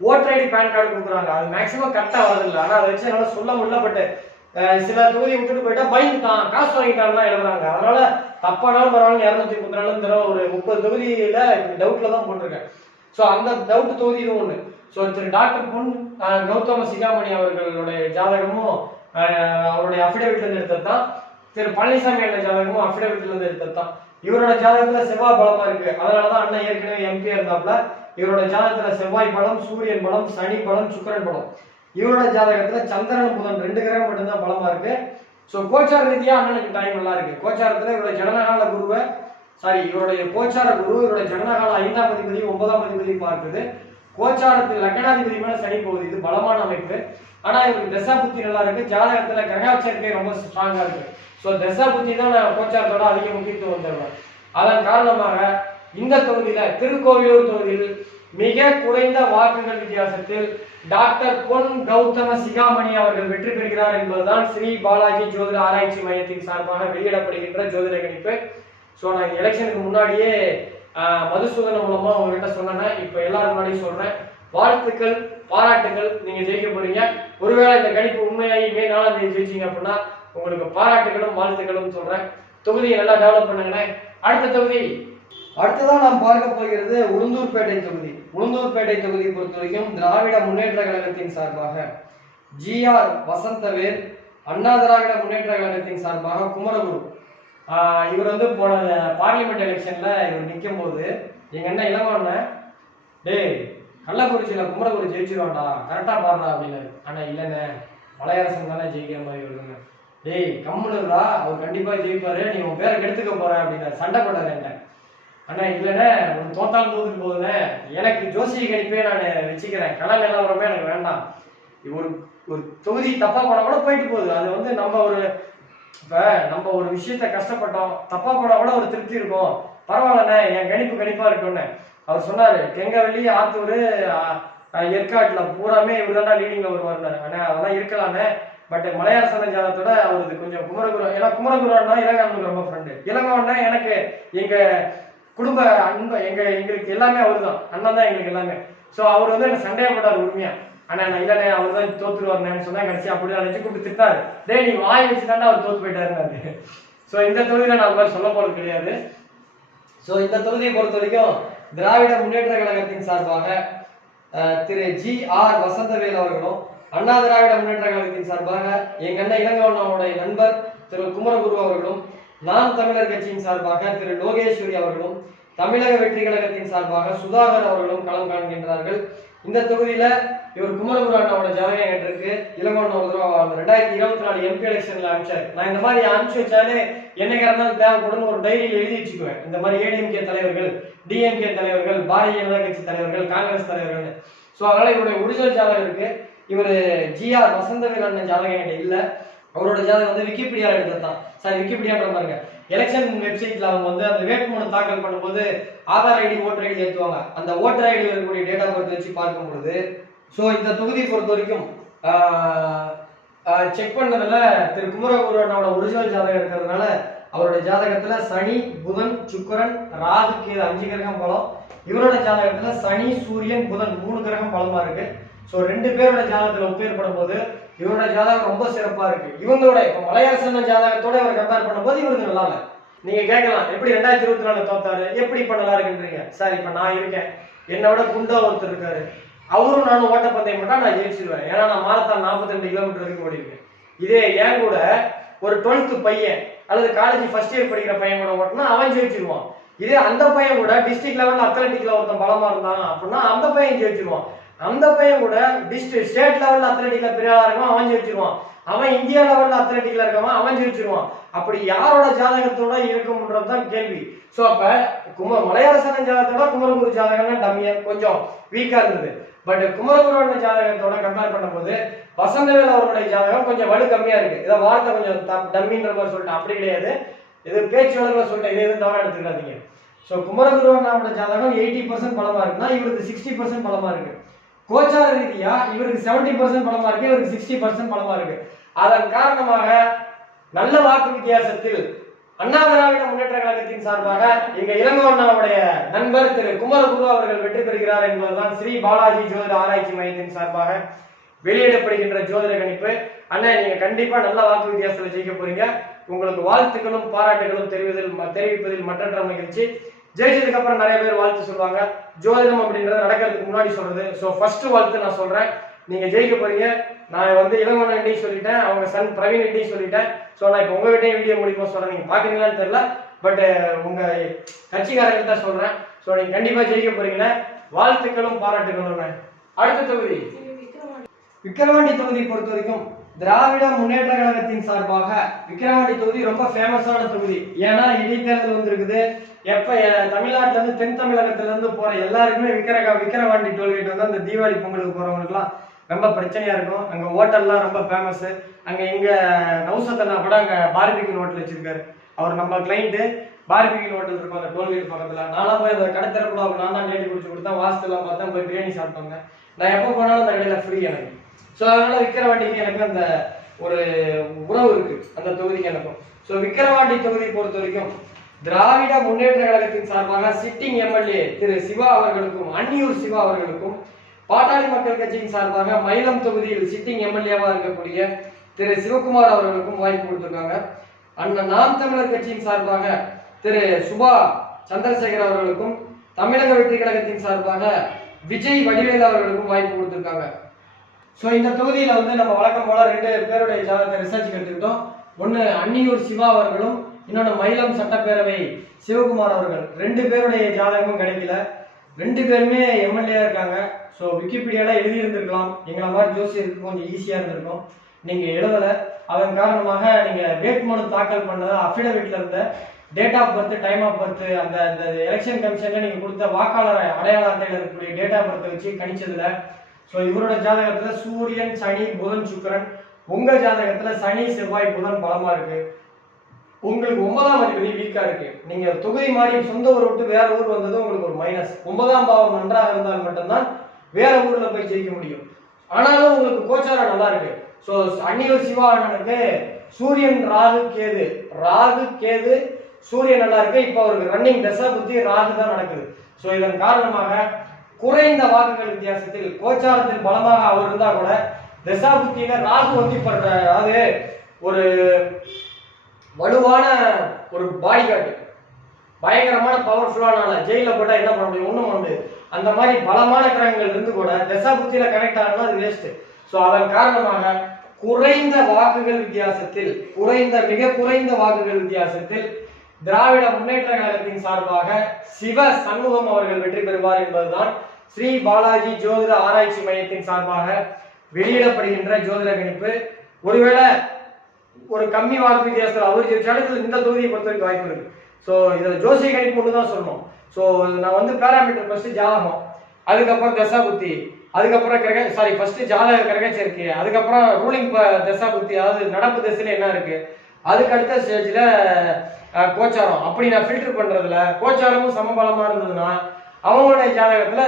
ஓட்டர் ஐடி பேன் கார்டு கொடுக்குறாங்க. அது மேக்ஸிமம் கரெக்டா வரதில்லை. ஆனா அதை வச்சு என்னால சொல்ல முடியல. பட் சில தொகுதியை விட்டுட்டு போயிட்டா பயந்துட்டான், காசு வாங்கிட்டான்லாம் எழுதுறாங்க. அதனால தப்பானாலும் பரவாயில்ல 234 ஒரு 30 தொகுதியில டவுட்ல தான் போட்டிருக்கேன். ஸோ அந்த டவுட் தொகுதி இது ஒண்ணு. ஸோ திரு டாக்டர் கௌதம சிகாமணி அவர்களுடைய ஜாதகமும் அவருடைய அபிடவிட்ல இருந்து எடுத்தது தான். திரு பழனிசாமி அண்ணன் ஜாதகமும் அபிடவிட்ல இருந்து எடுத்தது தான். இவரோட ஜாதகத்துல செவ்வாய் பலமா இருக்கு. அதனாலதான் அண்ணன் ஏற்கனவே எம்பியா இருந்தாப்ல. இவரோட ஜாதகத்துல செவ்வாய் பலம், சூரியன் பலம், சனி பலம், சுக்கிரன் பலம். இவரோட ஜாதகத்துல சந்திரன் புதன் 2 கிரகம் மட்டும்தான் பலமா இருக்கு. ஸோ கோச்சார ரீதியா அண்ணனுக்கு டைம் நல்லா இருக்கு. கோச்சாரத்துல இவருடைய ஜனனகால குருவை இவருடைய கோச்சார குரு இவருடைய ஜனனகால 5ஆம் அதிபதி 9ஆம் அதிபதி பார்க்குது. கோச்சாரத்தில் லக்னாதிபதி மேல சனி போகுது. இது பலமான அமைப்பு. ஆனா இவருக்கு தசா புத்தி நல்லா இருக்கு. ஜாதகத்துல கிரக சேர்க்கை ரொம்ப ஸ்ட்ராங்கா இருக்கு. ஸோ தசா புத்தி தான் நான் கோச்சாரத்தோட அதிக முக்கியத்துவம் தருவேன். அதன் காரணமாக இந்த தொகுதியில திருக்கோவிலூர் தொகுதியில் மிக குறைந்த வாக்குகள் வித்தியாசத்தில் டாக்டர் பொன் கௌதம சிகாமணி அவர்கள் வெற்றி பெறுகிறார் என்பதுதான் ஸ்ரீ பாலாஜி ஜோதிட ஆராய்ச்சி மையத்தின் சார்பாக வெளியிடப்படுகின்ற ஜோதிட கணிப்பு. ஸோ நான் எலெக்ஷனுக்கு முன்னாடியே மதுசூதனம் மூலமா உங்ககிட்ட சொன்னேன். இப்ப எல்லாரும் முன்னாடியும் சொல்றேன், வாழ்த்துக்கள் பாராட்டுகள், நீங்க ஜெயிக்க போறீங்க. ஒருவேளை இந்த கணிப்பு உண்மையாகி மே 4ஆம் தேதி ஜெயிச்சீங்க அப்படின்னா உங்களுக்கு பாராட்டுகளும் வாழ்த்துக்களும் சொல்றேன். தொகுதியை நல்லா டெவலப் பண்ணுங்க. அடுத்த தொகுதி அடுத்ததான் நாம் பார்க்க போகிறது உளுந்தூர்பேட்டை தொகுதி. உளுந்தூர்பேட்டை தொகுதியை பொறுத்த வரைக்கும் திராவிட முன்னேற்ற கழகத்தின் சார்பாக GR வசந்தவேல், அண்ணா திராவிட முன்னேற்ற கழகத்தின் சார்பாக குமரகுரு. இவர் வந்து போன பார்லிமெண்ட் எலெக்ஷன்ல இவர் நிற்கும் போது எங்க அண்ணன் இளங்கோண்ணன், டேய் கள்ளக்குறிச்சியில குமரகுரு ஜெயிச்சிருவான்டா, கரெக்டா பாடுறா அப்படின்னு. ஆனா இல்லைண்ணே, மலையரசன் தானே ஜெயிக்கிற மாதிரி வருதுங்க. டேய் கம்முனுடா, அவர் கண்டிப்பா ஜெயிப்பாரு, நீ உன் பேரை கெடுத்துக்க போற அப்படின்னு சண்டை போட்டாரு என்ன. அண்ணா இல்லைண்ணே, உன் தோத்தாலும் தோத்துட்டு போகுதுண்ணே, எனக்கு ஜோசிய கணிப்பே நான் வச்சுக்கிறேன், கடல் நிலவரமே எனக்கு வேண்டாம். ஒரு ஒரு தொகுதி தப்பா போனா கூட போயிட்டு போகுது. அது வந்து நம்ம ஒரு விஷயத்த கஷ்டப்பட்டோம், தப்பா போனா கூட ஒரு திருப்தி இருக்கும், பரவாயில்லண்ணே என் கணிப்பா இருக்கும்னு அவர் சொன்னாரு. கெங்கவெள்ளி, ஆத்தூர், ஏற்காட்டுல பூராமே இவர் தாண்டா லீடிங்ல வருவார். ஆனா அதெல்லாம் இருக்கலான்னு. பட் மலையரசன் ஜாதகத்தோட அவருக்கு கொஞ்சம் குமரகுரு, ஏன்னா குமரகுருன்னா இளங்கோவனுக்கு ரொம்ப ஃப்ரெண்டு. இளங்கோவன்னா எனக்கு எங்க குடும்ப அன்பு, எங்களுக்கு எல்லாமே அவர் தான், அண்ணன் தான் எங்களுக்கு எல்லாமே. ஸோ அவர் வந்து எனக்கு சந்தேகப்பட்டார் உண்மையா. ஆனா நான் இல்லைண்ணே அவர் தான் தோத்துருவாருன்னு சொன்னா கடைசி அப்படி நினைச்சு கூப்பிட்டு திட்டாரு. டேய் நீ வாய் வச்சுதாண்டா அவர் தோத்து போயிட்டாருன்னு. ஸோ இந்த தொகுதியில நான் அது மாதிரி சொல்ல போறது கிடையாது. ஸோ இந்த தொகுதியை பொறுத்த வரைக்கும் திராவிட முன்னேற்ற கழகத்தின் சார்பாக திரு GR வசந்தவேல் அவர்களும், அண்ணா திராவிட முன்னேற்ற கழகத்தின் சார்பாக எங்க அண்ணன் இளங்கோவனுடைய நண்பர் திரு குமரகுரு அவர்களும், நாம் தமிழர் கட்சியின் சார்பாக திரு லோகேஸ்வரி அவர்களும், தமிழக வெற்றி கழகத்தின் சார்பாக சுதாகர் அவர்களும் களம் காண்கின்றார்கள். இந்த தொகுதியில இவர் குமரகுரு அண்ணாவோட ஜாதகம் என்கிட்ட இருக்கு. இளங்கோவன் ஒரு தடவை 2024 MP எலெக்ஷன்ல அனுப்பிச்சாரு. நான் இந்த மாதிரி அனுப்பிச்சு வச்சாலே என்னைக்கு இருந்தாலும் தேவைப்படும் ஒரு டைரியில் எழுதி வச்சுக்குவேன். இந்த மாதிரி ADMK தலைவர்கள், DMK தலைவர்கள், பாரதிய ஜனதா கட்சி தலைவர்கள், காங்கிரஸ் தலைவர்கள். ஸோ அதனால இவருடைய ஒரிஜினல் ஜாதகம் இருக்கு. இவர் GR வசந்தவேல் அண்ணன் ஜாதகம் என்கிட்ட இல்லை. அவரோட ஜாதகம் வந்து விக்கிபீடியாவில் எடுத்தது தான். சார் விக்கிபீடியான்ற பாருங்க, எலெக்ஷன் வெப்சைட்ல அவங்க வந்து அந்த வேட்புமனு தாக்கல் பண்ணும்போது ஆதார் ஐடி, ஓட்டர் ஐடி ஏற்றுவாங்க. அந்த ஓட்டர் ஐடியில் இருக்கக்கூடிய டேட்டா பர்த் வச்சு பார்க்கும் பொழுது, ஸோ இந்த தொகுதியை பொறுத்த வரைக்கும் செக் பண்ணதுல திரு குமரகுரு அண்ணாவோட ஒரிஜினல் ஜாதகம் இருக்கிறதுனால அவரோட ஜாதகத்துல சனி, புதன், சுக்கிரன், ராகு, கேது 5 கிரகம் பலம். இவரோட ஜாதகத்துல சனி, சூரியன், புதன் 3 கிரகம் பலமா இருக்கு. ஸோ 2 பேரோட ஜாதகத்துல ஒப்பேற்படும் போது இவரோட ஜாதகம் ரொம்ப சிறப்பா இருக்கு. இவங்களோட இப்ப மலையரசன் ஜாதகத்தோட இவர் கம்பேர் பண்ணும்போது இவருக்கு நல்லா இல்லை. நீங்க கேட்கலாம், எப்படி 2024 தோத்தாரு, எப்படி இப்ப நல்லா இருக்குன்றீங்க. சார் இப்ப நான் இருக்கேன், என்னோட குண்டா ஒருத்தர் இருக்காரு, அவரும் நானும் ஓட்டப்பந்தயம் மட்டும் நான் ஜெயிச்சிருவேன். ஏன்னா நான் மாரத்தான் 42 கிலோமீட்டர் வரைக்கும் ஓடிருக்கேன். இதே ஏன் கூட ஒரு 12th பையன் அல்லது காலேஜ் ஃபர்ஸ்ட் இயர் படிக்கிற பையன் கூட ஓட்டினா அவன் ஜெயிச்சிருவான். இதே அந்த பையன் கூட டிஸ்ட்ரிக்ட் லெவல்ல அத்லெட்டிக்ல ஒருத்தன் பலமா இருந்தான் அப்படின்னா அந்த பையன் ஜெயிச்சிருவான். அந்த பையன் கூட ஸ்டேட் லெவல்ல அத்லெட்டிக்ல பெரிய ஆளா இருக்கும், அவன் ஜெயிச்சிருவான். அவன் இந்தியா லெவல்ல அத்லெட்டிக்ல இருக்கவன் அவன் ஜெயிச்சிருவான். அப்படி யாரோட ஜாதகத்தோட இருக்கும்ன்றதுதான் கேள்வி. சோ அப்ப மலையரசன் ஜாதகத்தோட குமரகுரு ஜாதகம் டம்மியா கொஞ்சம் வீக்கா இருந்தது. பட் குமரகுரு ஜாதகத்தோட கம்பேர் பண்ணும்போது வசந்தவேல் அவருடைய ஜாதகம் கொஞ்சம் வலு கம்மியா இருக்கு. இதை வார்த்தை கொஞ்சம் டம்மின்ற மாதிரி சொல்லிட்டேன், அப்படி கிடையாது, இது பேச்சு வழக்குல சொல்லிட்டேன், இது எதுவும் தவறா எடுத்துக்காதீங்க. ஸோ குமரகுரு அண்ணாவோட ஜாதகம் 80% பலமா இருக்குன்னா இவருக்கு 60% பலமா இருக்கு. கோச்சார ரீதியா இவருக்கு 70% பலமா இருக்கு, இவருக்கு 60% பலமா இருக்கு. அதன் காரணமாக நல்ல வாக்கு வித்தியாசத்தில் அண்ணா திராவிட முன்னேற்ற கழகத்தின் சார்பாக எங்க இளங்கோவனுடைய நண்பர் திரு குமரகுரு அவர்கள் வெற்றி பெறுகிறார் என்பதுதான் ஸ்ரீ பாலாஜி ஜோதிட ஆராய்ச்சி மையத்தின் சார்பாக வெளியிடப்படுகின்ற ஜோதிட கணிப்பு. அண்ணா நீங்க கண்டிப்பா நல்ல வாக்கு வித்தியாசத்தில் ஜெயிக்க போறீங்க. உங்களுக்கு வாழ்த்துக்களும் பாராட்டுகளும் தெரிவிப்பதில் மற்றற்ற மகிழ்ச்சி. ஜெயிச்சதுக்கு அப்புறம் நிறைய பேர் வாழ்த்து சொல்லுவாங்க. ஜோதிடம் அப்படின்றது நடக்கிறதுக்கு முன்னாடி சொல்றது. ஸோ ஃபர்ஸ்ட் வாழ்த்து நான் சொல்றேன், நீங்க ஜெயிக்க போறீங்க. நான் வந்து இளங்கோவன்கிட்டையும் சொல்லிட்டேன், அவங்க சன் பிரவீன்கிட்டையும் சொல்லிட்டேன். ஸோ நான் இப்போ உங்ககிட்டையும் வீடியோ மூலியமா சொல்றேன், நீங்க பாக்குறீங்களான்னு தெரியல, பட் உங்க கட்சிக்காரர்கிட்ட சொல்றேன். ஸோ நீங்க கண்டிப்பா ஜெயிக்க போறீங்கன்னா வாழ்த்துக்களும் பாராட்டுகளும். அடுத்த தொகுதி விக்கிரவாண்டி தொகுதியை பொறுத்த வரைக்கும் திராவிட முன்னேற்ற கழகத்தின் சார்பாக விக்கிரவாண்டி தொகுதி ரொம்ப ஃபேமஸான தொகுதி. ஏன்னா இடைத்தேர்தல் வந்திருக்குது. எப்ப தமிழ்நாட்டுல இருந்து தென் தமிழகத்துல இருந்து போற எல்லாருக்குமே விக்கிரவாண்டி டோல்கேட் வந்து அந்த தீபாவளி பொங்கலுக்கு போறவங்களுக்குலாம் ரொம்ப பிரச்சனையா இருக்கும். அங்க ஹோட்டல்லாம் ரொம்ப ஃபேமஸ். அங்க எங்க நௌசத்தனா கூட அங்க பார்பிக்யூ ஹோட்டல் வச்சிருக்காரு. அவர் நம்ம கிளைண்ட். பார்பிக்யூ ஹோட்டல் இருக்கும் அந்த டோல்கேட் பக்கத்துல. நானும் போய் அந்த கடை திறப்பட நான் தான் கேட்டு குடிச்சு கொடுத்தேன், வாசத்தெல்லாம் பார்த்தேன், போய் பிரியாணி சாப்பிட்டோங்க. நான் எப்போ போனாலும் அந்த கடையில ஃப்ரீ எனக்கு. ஸோ அதனால விக்கிரவாண்டிக்கு எனக்கு அந்த ஒரு உறவு இருக்கு அந்த தொகுதிக்கு எனக்கும். ஸோ விக்கிரவாண்டி தொகுதியை பொறுத்த வரைக்கும் திராவிட முன்னேற்ற கழகத்தின் சார்பாக சிட்டிங் MLA திரு சிவா அவர்களுக்கும், அன்னியூர் சிவா அவர்களுக்கும், பாட்டாளி மக்கள் கட்சியின் சார்பாக மயிலம் தொகுதியில் சிட்டிங் MLA-வா இருக்கக்கூடிய திரு சிவகுமார் அவர்களுக்கும் வாய்ப்பு கொடுத்திருக்காங்க. நாம் தமிழர் கட்சியின் சார்பாக திரு சுபா சந்திரசேகர் அவர்களுக்கும், தமிழக வெற்றி கழகத்தின் சார்பாக விஜய் வடிவேலு அவர்களுக்கும் வாய்ப்பு கொடுத்திருக்காங்க. ஸோ இந்த தொகுதியில் வந்து நம்ம வழக்கம் போல 2 பேருடைய ஜாதகத்தை ரிசர்ச் எடுத்துக்கிட்டோம். ஒன்று அன்னியூர் சிவா அவர்களும், இன்னொன்று மயிலம் சட்டப்பேரவை சிவகுமார் அவர்கள். 2 பேருடைய ஜாதகமும் கிடைக்கல. 2 பேருமே எம்எல்ஏ இருக்காங்க. ஸோ விக்கிபீடியாவில் எழுதியிருந்திருக்கலாம். எங்களை மாதிரி ஜோசியருக்கு கொஞ்சம் ஈஸியாக இருந்திருக்கும். நீங்கள் எழுதலை. அதன் காரணமாக நீங்கள் வேட்புமனு தாக்கல் பண்ணது அஃபிடவிட்ல இருந்த date of birth, time of birth, அந்த எலெக்ஷன் கமிஷன்ல நீங்கள் கொடுத்த வாக்காளர் அடையாள அட்டையில் இருக்கக்கூடிய டேட் ஆஃப் பர்த்தை வச்சு கணிச்சதுல ஸோ இவரோட ஜாதகத்தில் சூரியன், சனி, புதன், சுக்கிரன். உங்கள் ஜாதகத்தில் சனி, செவ்வாய், புதன் பலமாக இருக்கு. உங்களுக்கு 9ஆம் அதிபதி வீக்கா இருக்கு. நீங்க தொகுதி மாறி சொந்த ஊரை விட்டு வேற ஊர் வந்தது உங்களுக்கு ஒரு மைனஸ். 9ஆம் பாவம் நன்றாக இருந்தால் மட்டும்தான் வேற ஊர்ல போய் ஜெயிக்க முடியும். ஆனாலும் உங்களுக்கு கோச்சாரம் நல்லா இருக்கு. ஸோ அன்னியூர் சிவா அண்ணனுக்கு சூரியன், ராகு கேது சூரியன் நல்லா இருக்கு. இப்போ அவருக்கு ரன்னிங் தசை புத்தி ராகு தான் நடக்குது. ஸோ இதன் காரணமாக குறைந்த வாக்குகள் வித்தியாசத்தில் கோச்சாரத்தில் பலமாக அவர் இருந்தா கூட தசா புத்தியில ராகு வந்து இப்ப அதாவது ஒரு வலுவான ஒரு பாடி கார்டு, பயங்கரமான பவர்ஃபுல்லான ஜெயில போட்டா என்ன பண்ண முடியும்? ஒண்ணும் பண்ண முடியாது. அந்த மாதிரி பலமான கிரகங்கள் இருந்து கூட தசா புத்தியில கனெக்ட் ஆகணும், அது வேஸ்ட். ஸோ அதன் காரணமாக குறைந்த வாக்குகள் வித்தியாசத்தில், மிக குறைந்த வாக்குகள் வித்தியாசத்தில் திராவிட முன்னேற்ற கழகத்தின் சார்பாக சிவ சண்முகம் அவர்கள் வெற்றி பெறுவார் என்பதுதான் ஸ்ரீ பாலாஜி ஜோதிட ஆராய்ச்சி மையத்தின் சார்பாக வெளியிடப்படுகின்ற ஜோதிட கணிப்பு. ஒருவேளை ஒரு கம்மி வாக்கு வித்தியாசத்தில் அவர் ஜெயிச்சாலும் இந்த தொகுதியை பொறுத்த வரைக்கும் வாய்ப்பு இருக்கு. ஸோ இதில் ஜோசிய கணிப்பு ஒன்று தான் சொல்லணும். ஸோ நான் வந்து பேராமீட்டர் ஃபர்ஸ்ட் ஜாதகம், அதுக்கப்புறம் தசா புத்தி, அதுக்கப்புறம் ஃபர்ஸ்ட் ஜாதக கிரக சேர்க்கை, அதுக்கப்புறம் ரூலிங் தசா புத்தி, அதாவது நடப்பு திசையில என்ன இருக்கு, அதுக்கு அடுத்த ஸ்டேஜ்ல கோச்சாரம். அப்படி நான் ஃபில்டர் பண்றதுல கோச்சாரமும் சமபலமா இருந்ததுன்னா அவங்களுடைய ஜாதகத்துல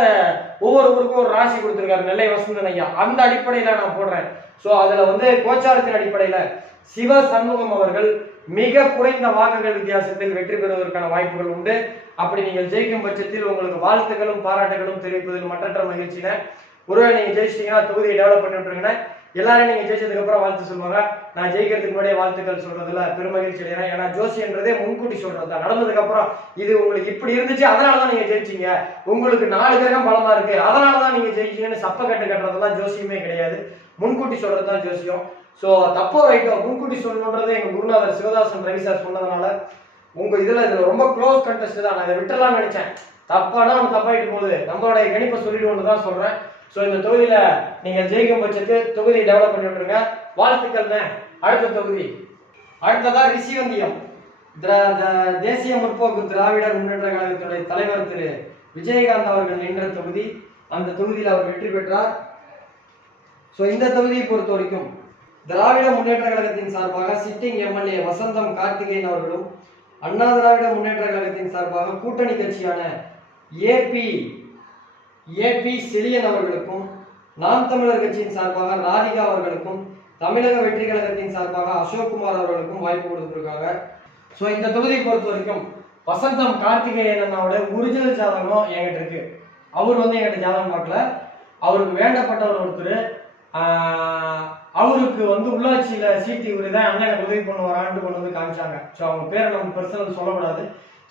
ஒவ்வொரு ஊருக்கும் ஒரு ராசி கொடுத்துருக்காரு நெல்லை வசந்தன் ஐயா. அந்த அடிப்படையில நான் போடுறேன். ஸோ அதுல வந்து கோச்சாரத்தின் அடிப்படையில சிவ சண்முகம் அவர்கள் மிக குறைந்த வாக்குகள் வித்தியாசத்தில் வெற்றி பெறுவதற்கான வாய்ப்புகள் உண்டு. அப்படி நீங்கள் ஜெயிக்கும் பட்சத்தில் உங்களுக்கு வாழ்த்துக்களும் பாராட்டுகளும் தெரிவிப்பதில் மற்றற்ற மகிழ்ச்சியில. ஒருவேளை நீங்க ஜெயிச்சிட்டீங்கன்னா தொகுதியை டெவலப் பண்ணி விட்டுருங்கன்னா எல்லாரும் நீங்க ஜெயிச்சதுக்கு அப்புறம் வாழ்த்து சொல்லுவாங்க. நான் ஜெயிக்கிறதுக்கு முன்னாடியே வாழ்த்துக்கள் சொல்றதுல பெருமகிழ்ச்சி அடைகிறேன். ஏன்னா ஜோசியன்றதே முன்கூட்டி சொல்றது தான். நடந்ததுக்கு அப்புறம் இது உங்களுக்கு இப்படி இருந்துச்சு, அதனாலதான் நீங்க ஜெயிச்சீங்க, உங்களுக்கு 4 கிரகம் பலமா இருக்கு, அதனாலதான் நீங்க ஜெயிச்சீங்கன்னு சப்பக்கட்டு கட்டுறதெல்லாம் ஜோசியமே கிடையாது. முன்கூட்டி சொல்றதுதான் ஜோசியம். ஸோ தப்போ ரைட்டோ முன்கூட்டி சொல்லணுன்றது எங்க குருநாதர் சிவதாசன் ரவி சார் சொன்னதுனால உங்க இதுல ரொம்ப க்ளோஸ் கண்டெஸ்ட் தான். நான் இதை விட்டுலாம் நினைச்சேன். தப்பானா அவன் தப்பாயிட்டு போகுது, நம்மளுடைய கணிப்பை சொல்லிடுவோம்னு தான் சொல்றேன். ஸோ இந்த தொகுதியில நீங்க ஜெயிக்கும் பட்சத்துக்கு தொகுதியை டெவலப் பண்ணி விட்டுருங்க. வாழ்த்துக்கள்னு. அடுத்த தொகுதி அடுத்ததா ரிஷிவந்தியம். தேசிய முற்போக்கு திராவிடர் முன்னேற்ற கழகத்துடைய தலைவர் திரு விஜயகாந்த் அவர்கள் நின்ற தொகுதி. அந்த தொகுதியில் அவர் வெற்றி பெற்றார். ஸோ இந்த தொகுதியை பொறுத்த வரைக்கும் திராவிட முன்னேற்ற கழகத்தின் சார்பாக சிட்டிங் எம்எல்ஏ வசந்தம் கார்த்திகேயன் அவர்களும், அண்ணா திராவிட முன்னேற்ற கழகத்தின் சார்பாக கூட்டணி கட்சியான ஏபி செலியன் அவர்களுக்கும், நாம் தமிழர் கட்சியின் சார்பாக ராதிகா அவர்களுக்கும், தமிழக வெற்றி கழகத்தின் சார்பாக அசோக்குமார் அவர்களுக்கும் வாய்ப்பு கொடுத்திருக்காங்க. ஸோ இந்த தொகுதியை பொறுத்த வரைக்கும் வசந்தம் கார்த்திகேயன் அண்ணாவோட ஒரிஜினல் ஜாதகம் என்கிட்ட இருக்கு. அவர் வந்து என்கிட்ட ஜாதகம் பார்க்கல. அவருக்கு வேண்டப்பட்டவர் ஒருத்தர், அவருக்கு வந்து உள்ளாட்சியில சீட்டு இவரு தான் அண்ணன் எனக்கு உதவி பண்ணுவாரான்னு கொண்டு வந்து காமிச்சாங்க. ஸோ அவங்க பேரை நம்ம பர்சனல் சொல்லக்கூடாது.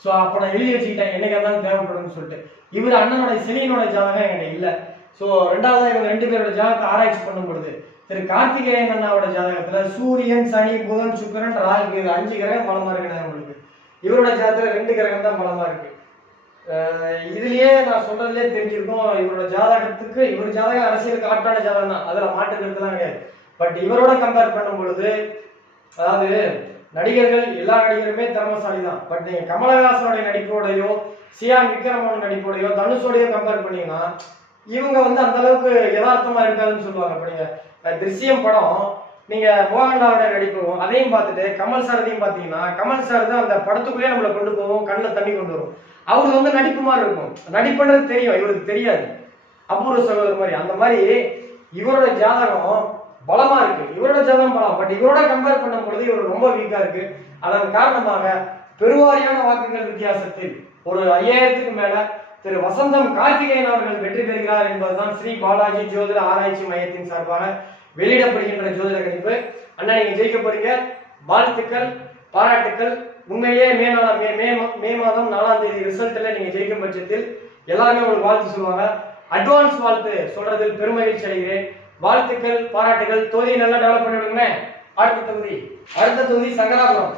ஸோ அப்போ நான் எழுதி வச்சுக்கிட்டேன் என்னைக்கு இருந்தாலும் தேவைப்படும்னு சொல்லிட்டு. இவர் அண்ணனோட செலியனோட ஜாதகம் என்கிட்ட இல்லை. ஸோ ரெண்டாவதா இவங்க 2 பேரோட ஜாதகத்தை ஆராய்ச்சி பண்ணும் பொழுது திரு கார்த்திகேயன் அண்ணாவோட ஜாதகத்துல சூரியன், சனி, புதன், சுக்கிரன், ராகு 5 கிரகம் பலமா இருக்குண்ணா உங்களுக்கு. இவரோட ஜாதகத்துல 2 கிரகம் தான் பலமா இருக்கு. இதுலயே நான் சொல்றதுலேயே தெரிஞ்சிருக்கும் இவரோட ஜாதகத்துக்கு, இவர் ஜாதகம் அரசியலுக்கு ஆப்டான ஜாதகம் தான், அதுல மாற்றுக்கிறதுலாம் கிடையாது. பட் இவரோட கம்பேர் பண்ணும் பொழுது, அதாவது நடிகர்கள் எல்லா நடிகருமே திறமசாலி தான். பட் நீங்க கமலஹாசனுடைய நடிப்போடையோ, சியான் விக்ரமோட நடிப்போடையோ, தனுஷோடையோ கம்பேர் பண்ணீங்கன்னா இவங்க வந்து அந்த அளவுக்கு யதார்த்தமா இருக்காதுன்னு சொல்லுவாங்க. இப்ப நீங்க திருஷ்யம் படம் நீங்க மோகன்லாவோட நடிப்போம் அதையும் பார்த்துட்டு கமல் சார் அதையும் பார்த்தீங்கன்னா, கமல் சார் தான் அந்த படத்துக்குள்ளேயே நம்மளை கொண்டு போவோம், கண்ணில் தண்ணி கொண்டு வரும். அவருக்கு வந்து நடிப்பு மாதிரி இருக்கும், நடிப்புன்றது தெரியும், இவருக்கு தெரியாது. அபூர்வ சகோதரர் மாதிரி. அந்த மாதிரி இவரோட ஜாதகம் பலமா இருக்கு, இவரோட ஜாதகம் பலம். பட் இவரோட கம்பேர் பண்ணும் பொழுது இவர் ரொம்ப வீக்கா இருக்கு. அதன் காரணமாக பெருவாரியான வாக்குகள் வித்தியாசத்தில் ஒரு 5000க்கு மேல திரு வசந்தம் கார்த்திகேயன் அவர்கள் வெற்றி பெறுகிறார் என்பதுதான் ஸ்ரீ பாலாஜி ஜோதிட ஆராய்ச்சி மையத்தின் சார்பாக வெளியிடப்படுகின்ற ஜோதிட கணிப்பு. அண்ணா நீங்க ஜெயிக்க போறீங்க, வாழ்த்துக்கள், பாராட்டுக்கள். உண்மையிலேயே மே மாதம் 4ஆம் தேதி ரிசல்ட்ல நீங்க ஜெயிக்கும் பட்சத்தில் எல்லாருமே உங்களுக்கு வாழ்த்து சொல்லுவாங்க. அட்வான்ஸ் வாழ்த்து சொல்றதில் பெருமகிழ்ச்சி அடைகிறேன். வாழ்த்துக்கள், பாராட்டுகள். தொகுதியை நல்லா டெவலப் பண்ணி விடுங்க. அடுத்த தொகுதி சங்கராபுரம்.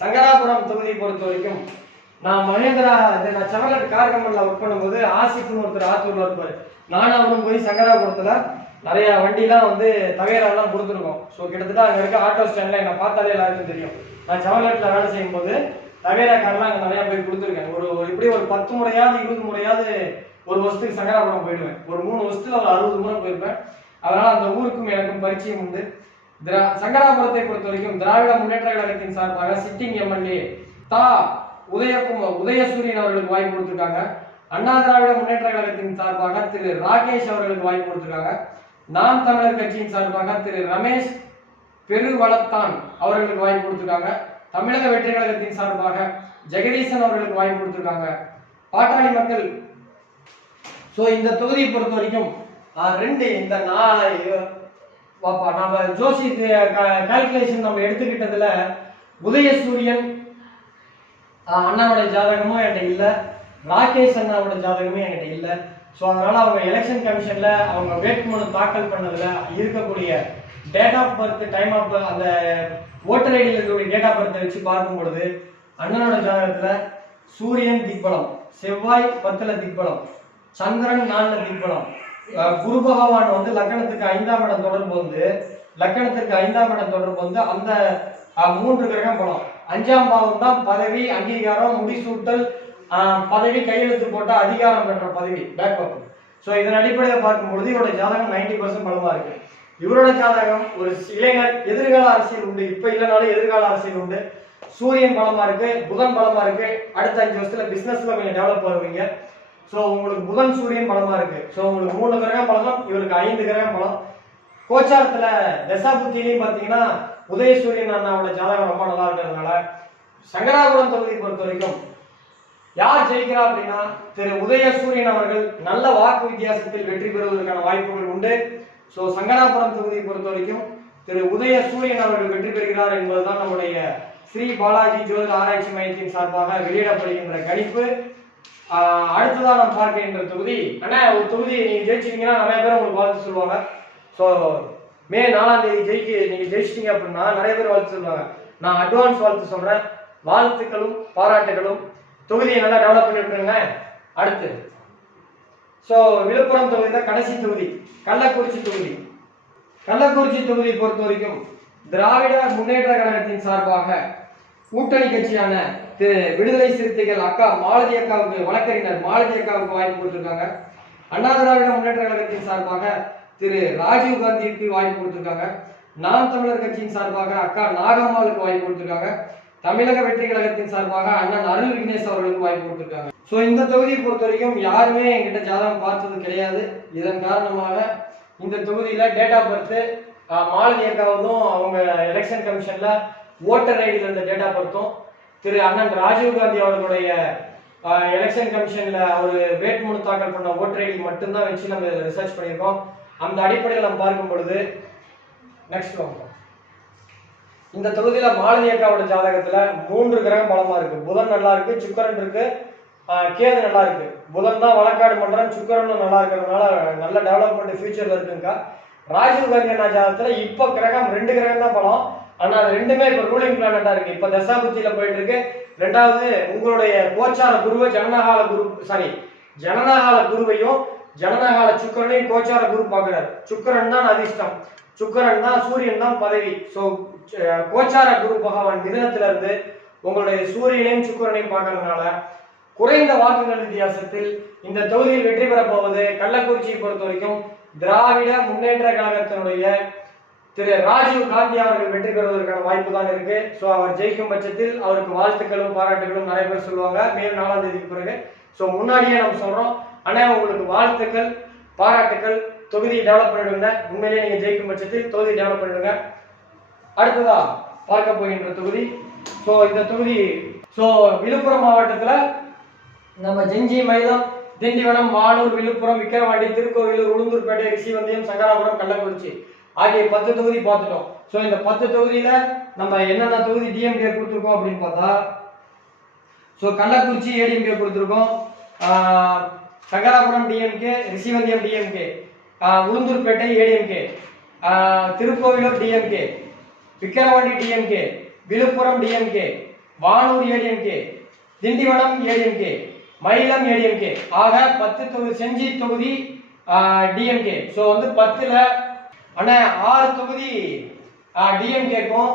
சங்கராபுரம் தொகுதியை பொறுத்த வரைக்கும் நான் மகேந்திரா நான் செவலட் கார் கம்பெனியில் ஒர்க் பண்ணும்போது ஆசிப்னு ஒருத்தர் ஆத்தூர்ல இருப்பாரு. நானும் அவரும் போய் சங்கராபுரத்துல நிறைய வண்டிலாம் வந்து தவேராலாம் கொடுத்துருக்கோம். ஸோ கிட்டத்தட்ட அங்கே இருக்க ஆட்டோ ஸ்டாண்ட்ல என்னை பார்த்தாலே எல்லாருக்கும் தெரியும். நான் செவலட்ல வேலை செய்யும் போது தவேரா கார்லாம் அங்கே நிறைய போய் கொடுத்துருக்கேன். இப்படி ஒரு 10 முறையாவது 20 முறையாவது ஒரு வருஷத்துக்கு சங்கராபுரம் போயிடுவேன். ஒரு 3 வருஷத்துல ஒரு 60 முறை போயிருப்பேன். அதனால அந்த ஊருக்கும் எனக்கும் பரிச்சயம் உண்டு. சங்கராபுரத்தை பொறுத்த வரைக்கும் திராவிட முன்னேற்ற கழகத்தின் சார்பாக சிட்டிங் எம்எல்ஏ தா உதயசூரியன் அவர்களுக்கு வாய்ப்பு கொடுத்திருக்காங்க. அண்ணா திராவிட முன்னேற்ற கழகத்தின் சார்பாக திரு ராகேஷ் அவர்களுக்கு வாய்ப்பு கொடுத்திருக்காங்க. நாம் தமிழர் கட்சியின் சார்பாக திரு ரமேஷ் பெருவளத்தான் அவர்களுக்கு வாய்ப்பு கொடுத்திருக்காங்க. தமிழக வெற்றி கழகத்தின் சார்பாக ஜெகதீசன் அவர்களுக்கு வாய்ப்பு கொடுத்திருக்காங்க. பாட்டாளி மக்கள். சோ இந்த தொகுதியை பொறுத்த வரைக்கும் இந்த நம்ம ஜோசி கால்குலேஷன் நம்ம எடுத்துக்கிட்டதுல உதயசூரியன் அண்ணாவோட ஜாதகமும் என்கிட்ட இல்ல, ராகேஷ் அண்ணாவோட ஜாதகமும் என்கிட்ட இல்ல. ஸோ அதனால அவங்க எலெக்ஷன் கமிஷன்ல அவங்க வேட்புமனு தாக்கல் பண்ணதுல இருக்கக்கூடிய date of birth, time of அந்த ஓட்டர் ஐடியில் இருக்கக்கூடிய டேட் ஆஃப் பர்த்தை வச்சு பார்க்கும் பொழுது அண்ணனோட ஜாதகத்துல சூரியன் திக்பலம், செவ்வாய் 10ல திக்பலம், சந்திரன் 4ல திக்பலம், குரு பகவான் வந்து லக்கணத்துக்கு 5ஆம் இடம் தொடர்பு வந்து அந்த 3 கிரகம் பலம். 5ஆம் பாவம் தான் பதவி, அங்கீகாரம், முடிசூட்டல், பதவி, கையெழுத்து போட்ட அதிகாரம் என்ற பதவி, பேக்அப். ஸோ இதன் அடிப்படையில் பார்க்கும்பொழுது இவரோட ஜாதகம் 90% பலமா இருக்கு. இவரோட ஜாதகம் ஒரு இளைஞர், எதிர்கால அரசியல் உண்டு, இப்ப இல்லைனாலும் எதிர்கால அரசியல் உண்டு. சூரியன் பலமா இருக்கு, புதன் பலமா இருக்கு. அடுத்த 5 வருஷத்துல பிசினஸ்ல கொஞ்சம் டெவலப் ஆகுவீங்க. ஸோ உங்களுக்கு புதன் சூரியன் பலமா இருக்கு. ஸோ உங்களுக்கு 3 கிரகம் பலம், இவருக்கு 5 கிரகம் பலம். கோச்சாரத்துல தசாபுத்திலையும் பாத்தீங்கன்னா உதயசூரியன் அண்ணாவோட ஜாதகம் ரொம்ப நல்லா இருக்கிறதுனால சங்கராபுரம் தொகுதியை பொறுத்த வரைக்கும் யார் ஜெயிக்கிறா அப்படின்னா திரு உதயசூரியன் அவர்கள் நல்ல வாக்கு வித்தியாசத்தில் வெற்றி பெறுவதற்கான வாய்ப்புகள் உண்டு. ஸோ சங்கராபுரம் தொகுதியை பொறுத்த வரைக்கும் திரு உதயசூரியன் அவர்கள் வெற்றி பெறுகிறார் என்பதுதான் நம்முடைய ஸ்ரீ பாலாஜி ஜோதிட ஆராய்ச்சி மையத்தின் சார்பாக வெளியிடப்படுகின்ற கணிப்பு. அடுத்ததான் நாம் பார்க்கின்ற தொகுதி, ஆனா ஒரு தொகுதி நீங்க ஜெயிச்சிட்டீங்கன்னா நிறைய பேர் உங்களுக்கு வாழ்த்து சொல்லுவாங்க. ஸோ மே 4ஆம் தேதி நீங்க ஜெயிச்சிட்டீங்க அப்படின்னா நிறைய பேர் வாழ்த்து சொல்லுவாங்க. நான் அட்வான்ஸ் வாழ்த்து சொல்றேன். வாழ்த்துக்களும் பாராட்டுகளும். தொகுதியை நல்லா டெவலப் பண்ணி விட்டுருங்க. அடுத்து ஸோ விழுப்புரம் தொகுதியில் கடைசி தொகுதி கள்ளக்குறிச்சி தொகுதி. கள்ளக்குறிச்சி தொகுதியை பொறுத்த வரைக்கும் திராவிட முன்னேற்ற கழகத்தின் சார்பாக கூட்டணி கட்சியான திரு விடுதலை சிறுத்தைகள் அக்கா மாலதி அக்காவுக்கு, வழக்கறிஞர் மாலதி அக்காவுக்கு வாய்ப்பு கொடுத்திருக்காங்க. அண்ணா திராவிட முன்னேற்ற கழகத்தின் சார்பாக திரு ராஜீவ் காந்திக்கு வாய்ப்பு கொடுத்திருக்காங்க. நாம் தமிழர் கட்சியின் சார்பாக அக்கா நாகம்மாளுக்கு வாய்ப்பு கொடுத்திருக்காங்க. தமிழக வெற்றி கழகத்தின் சார்பாக அண்ணன் அருள் விக்னேஷ் அவர்களுக்கு வாய்ப்பு கொடுத்திருக்காங்க. ஸோ இந்த தொகுதியை பொறுத்த வரைக்கும் யாருமே என்கிட்ட ஜாதகம் பார்த்தது கிடையாது. இதன் காரணமாக இந்த தொகுதியில டேட் ஆஃப் பர்த் மாலதி அக்காவதும் அவங்க எலெக்ஷன் கமிஷன்ல ஓட்டர் ஐடியில் இருந்த டேட் ஆஃப் பர்த்தும் திரு அண்ணன் ராஜீவ் காந்தி அவர்களுடைய எலெக்ஷன் கமிஷன்ல ஒரு வேட்புமனு தாக்கல் பண்ண ஓட்டர் ஐடி மட்டும்தான் வச்சு நம்ம ரிசர்ச் பண்ணியிருக்கோம். அந்த அடிப்படையில் நம்ம பார்க்கும் பொழுது நெக்ஸ்ட் இந்த தொகுதியில மாலதி அக்காவோட ஜாதகத்துல 3 கிரகம் பலமா இருக்கு. புதன் நல்லா இருக்கு, சுக்கரன் இருக்கு, கேது நல்லா இருக்கு. புதன் தான் வழக்காடு பண்றேன், சுக்கரனும் நல்லா இருக்கிறதுனால நல்ல டெவலப்மெண்ட் ஃபியூச்சர்ல இருக்குங்கக்கா. ராஜீவ் காந்தி அண்ணா ஜாதகத்துல இப்ப கிரகம் 2 கிரகம் தான் பலம். ஆனா அது ரெண்டுமே இப்ப ரூலிங் பிளானட்டா இருக்கு. இப்ப தசாபுத்தியில போயிட்டு இருக்கு. ரெண்டாவது உங்களுடைய கோச்சார குருவை ஜனனகால குருவையும் ஜனனகால சுக்கரனையும் கோச்சார குரு பாக்குறாரு. சுக்கரன் தான் அதிர்ஷ்டம், சுக்கரன் தான், சூரியன் தான் பதவி. சோ கோச்சார குரு பகவான் மிதுனத்துல இருந்து உங்களுடைய சூரியனையும் சுக்கரனையும் பார்க்கறதுனால குறைந்த வாக்குகள் வித்தியாசத்தில் இந்த தொகுதியில் வெற்றி பெற போவது கள்ளக்குறிச்சியை பொறுத்த வரைக்கும் திராவிட முன்னேற்ற கழகத்தினுடைய திரு ராஜீவ் காந்தி அவர்கள் வெற்றி பெறுவதற்கான வாய்ப்பு தான் இருக்கு. ஸோ அவர் ஜெயிக்கும் பட்சத்தில் அவருக்கு வாழ்த்துக்களும் பாராட்டுகளும் நிறைய பேர் சொல்லுவாங்க மே 4ஆம் தேதிக்கு பிறகு. ஸோ முன்னாடியே நம்ம சொல்றோம், ஆனா உங்களுக்கு வாழ்த்துக்கள் பாராட்டுக்கள். தொகுதியை டெவலப் பண்ணிடுங்க. உண்மையிலேயே நீங்க ஜெயிக்கும் பட்சத்தில் தொகுதி டெவலப் பண்ணிடுங்க. அடுத்ததா பார்க்க போகின்ற தொகுதி இந்த தொகுதி விழுப்புரம் மாவட்டத்துல நம்ம செஞ்சி, மயிலம், திண்டிவனம், வானூர், விழுப்புரம், விக்கிரவாண்டி, திருக்கோவிலூர், உளுந்தூர்பேட்டை, ரிஷிவந்தியம், சங்கராபுரம், கள்ளக்குறிச்சி ஆகிய 10 தொகுதி பார்த்துட்டோம். ஸோ இந்த 10 தொகுதியில நம்ம என்னென்ன தொகுதி டிஎம்கே கொடுத்துருக்கோம் அப்படின்னு பார்த்தா கள்ளக்குறிச்சி ஏடிஎம்கே கொடுத்துருக்கோம், Sankarapuram DMK, Rishivandiyam DMK, Ulundurpettai ADMK, Tirukkoyilur DMK, Vikravandi DMK, Villupuram DMK, Vanur ADMK, Tindivanam ADMK, Mailam ADMK. ஆக 10 தொகுதி. செஞ்சி தொகுதி டிஎம்கே. ஸோ வந்து 10ல் ஆனா 6 தொகுதி டிஎம்கேக்கும்,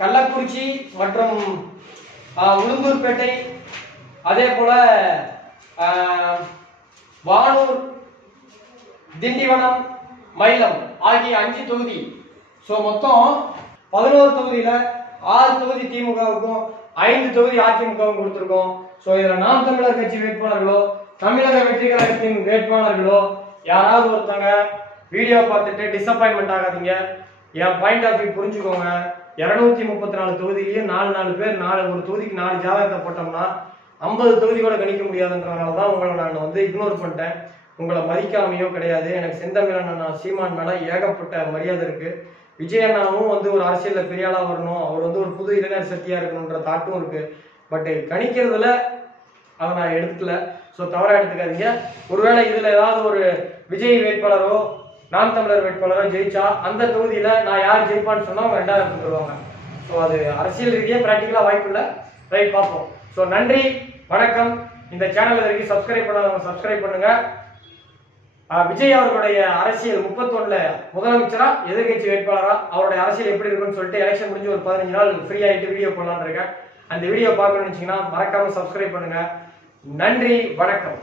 கள்ளக்குறிச்சி மற்றும் உளுந்தூர்பேட்டை, அதே போல வானூர், திண்டிவனம், மயிலம் ஆகிய 5 தொகுதி. ஸோ மொத்தம் 11 தொகுதியில 6 தொகுதி திமுகவுக்கும் 5 தொகுதி அதிமுகவும் கொடுத்திருக்கோம். ஸோ இதுல நாம் தமிழர் கட்சி வேட்பாளர்களோ தமிழக வெற்றி கழகத்தின் வேட்பாளர்களோ யாராவது ஒருத்தங்க வீடியோ பார்த்துட்டு டிசப்பாயின்மெண்ட் ஆகாதீங்க. என் பாயிண்ட் ஆஃப் வியூ புரிஞ்சுக்கோங்க. 234 தொகுதியிலையும் 4 பேர் ஒரு தொகுதிக்கு 4 ஜாதகத்தை போட்டோம்னா 50 தொகுதி கூட கணிக்க முடியாதுன்றதுனால தான் உங்களை நான் வந்து இக்னோர் பண்ணிட்டேன். உங்களை மதிக்காமையோ கிடையாது. எனக்கு செந்தமிழன் சீமான் மேல ஏகப்பட்ட மரியாதை இருக்கு. விஜய் அண்ணாவும் வந்து ஒரு அரசியல்ல பெரிய ஆளா வரணும், அவர் வந்து ஒரு புது இளைஞர் சக்தியா இருக்கணும்ன்ற தாட்டும் இருக்கு. பட் கணிக்கிறதுல அதை நான் எடுத்துக்கல. ஸோ தவறா எடுத்துக்காதீங்க. ஒருவேளை இதுல ஏதாவது ஒரு விஜய் வேட்பாளரோ நாம் தமிழர் வேட்பாளரோ ஜெயிச்சா அந்த தொகுதியில நான் யார் ஜெயிப்பான்னு சொன்னா அவங்க 2வது இடத்துக்கு வருவாங்க. ஸோ அது அரசியல் ரீதியாக பிராக்டிக்கலா வாய்ப்பு இல்லை. ரைட், பார்ப்போம். ஸோ நன்றி, வணக்கம். இந்த சேனல் வரைக்கும் சப்ஸ்கிரைப் பண்ணாதவங்க சப்ஸ்கிரைப் பண்ணுங்க. விஜய் அவர்களுடைய அரசியல் 31ல முதலமைச்சரா எதிர்கட்சி வேட்பாளரா அவருடைய அரசியல் எப்படி இருக்குன்னு சொல்லிட்டு எலெக்ஷன் முடிஞ்சு ஒரு 15 நாள் ஃப்ரீ ஆகிட்டு வீடியோ போடலான்னு இருக்கேன். அந்த வீடியோ பார்க்கணும்னு நினைச்சீங்கன்னா மறக்காம சப்ஸ்கிரைப் பண்ணுங்க. நன்றி, வணக்கம்.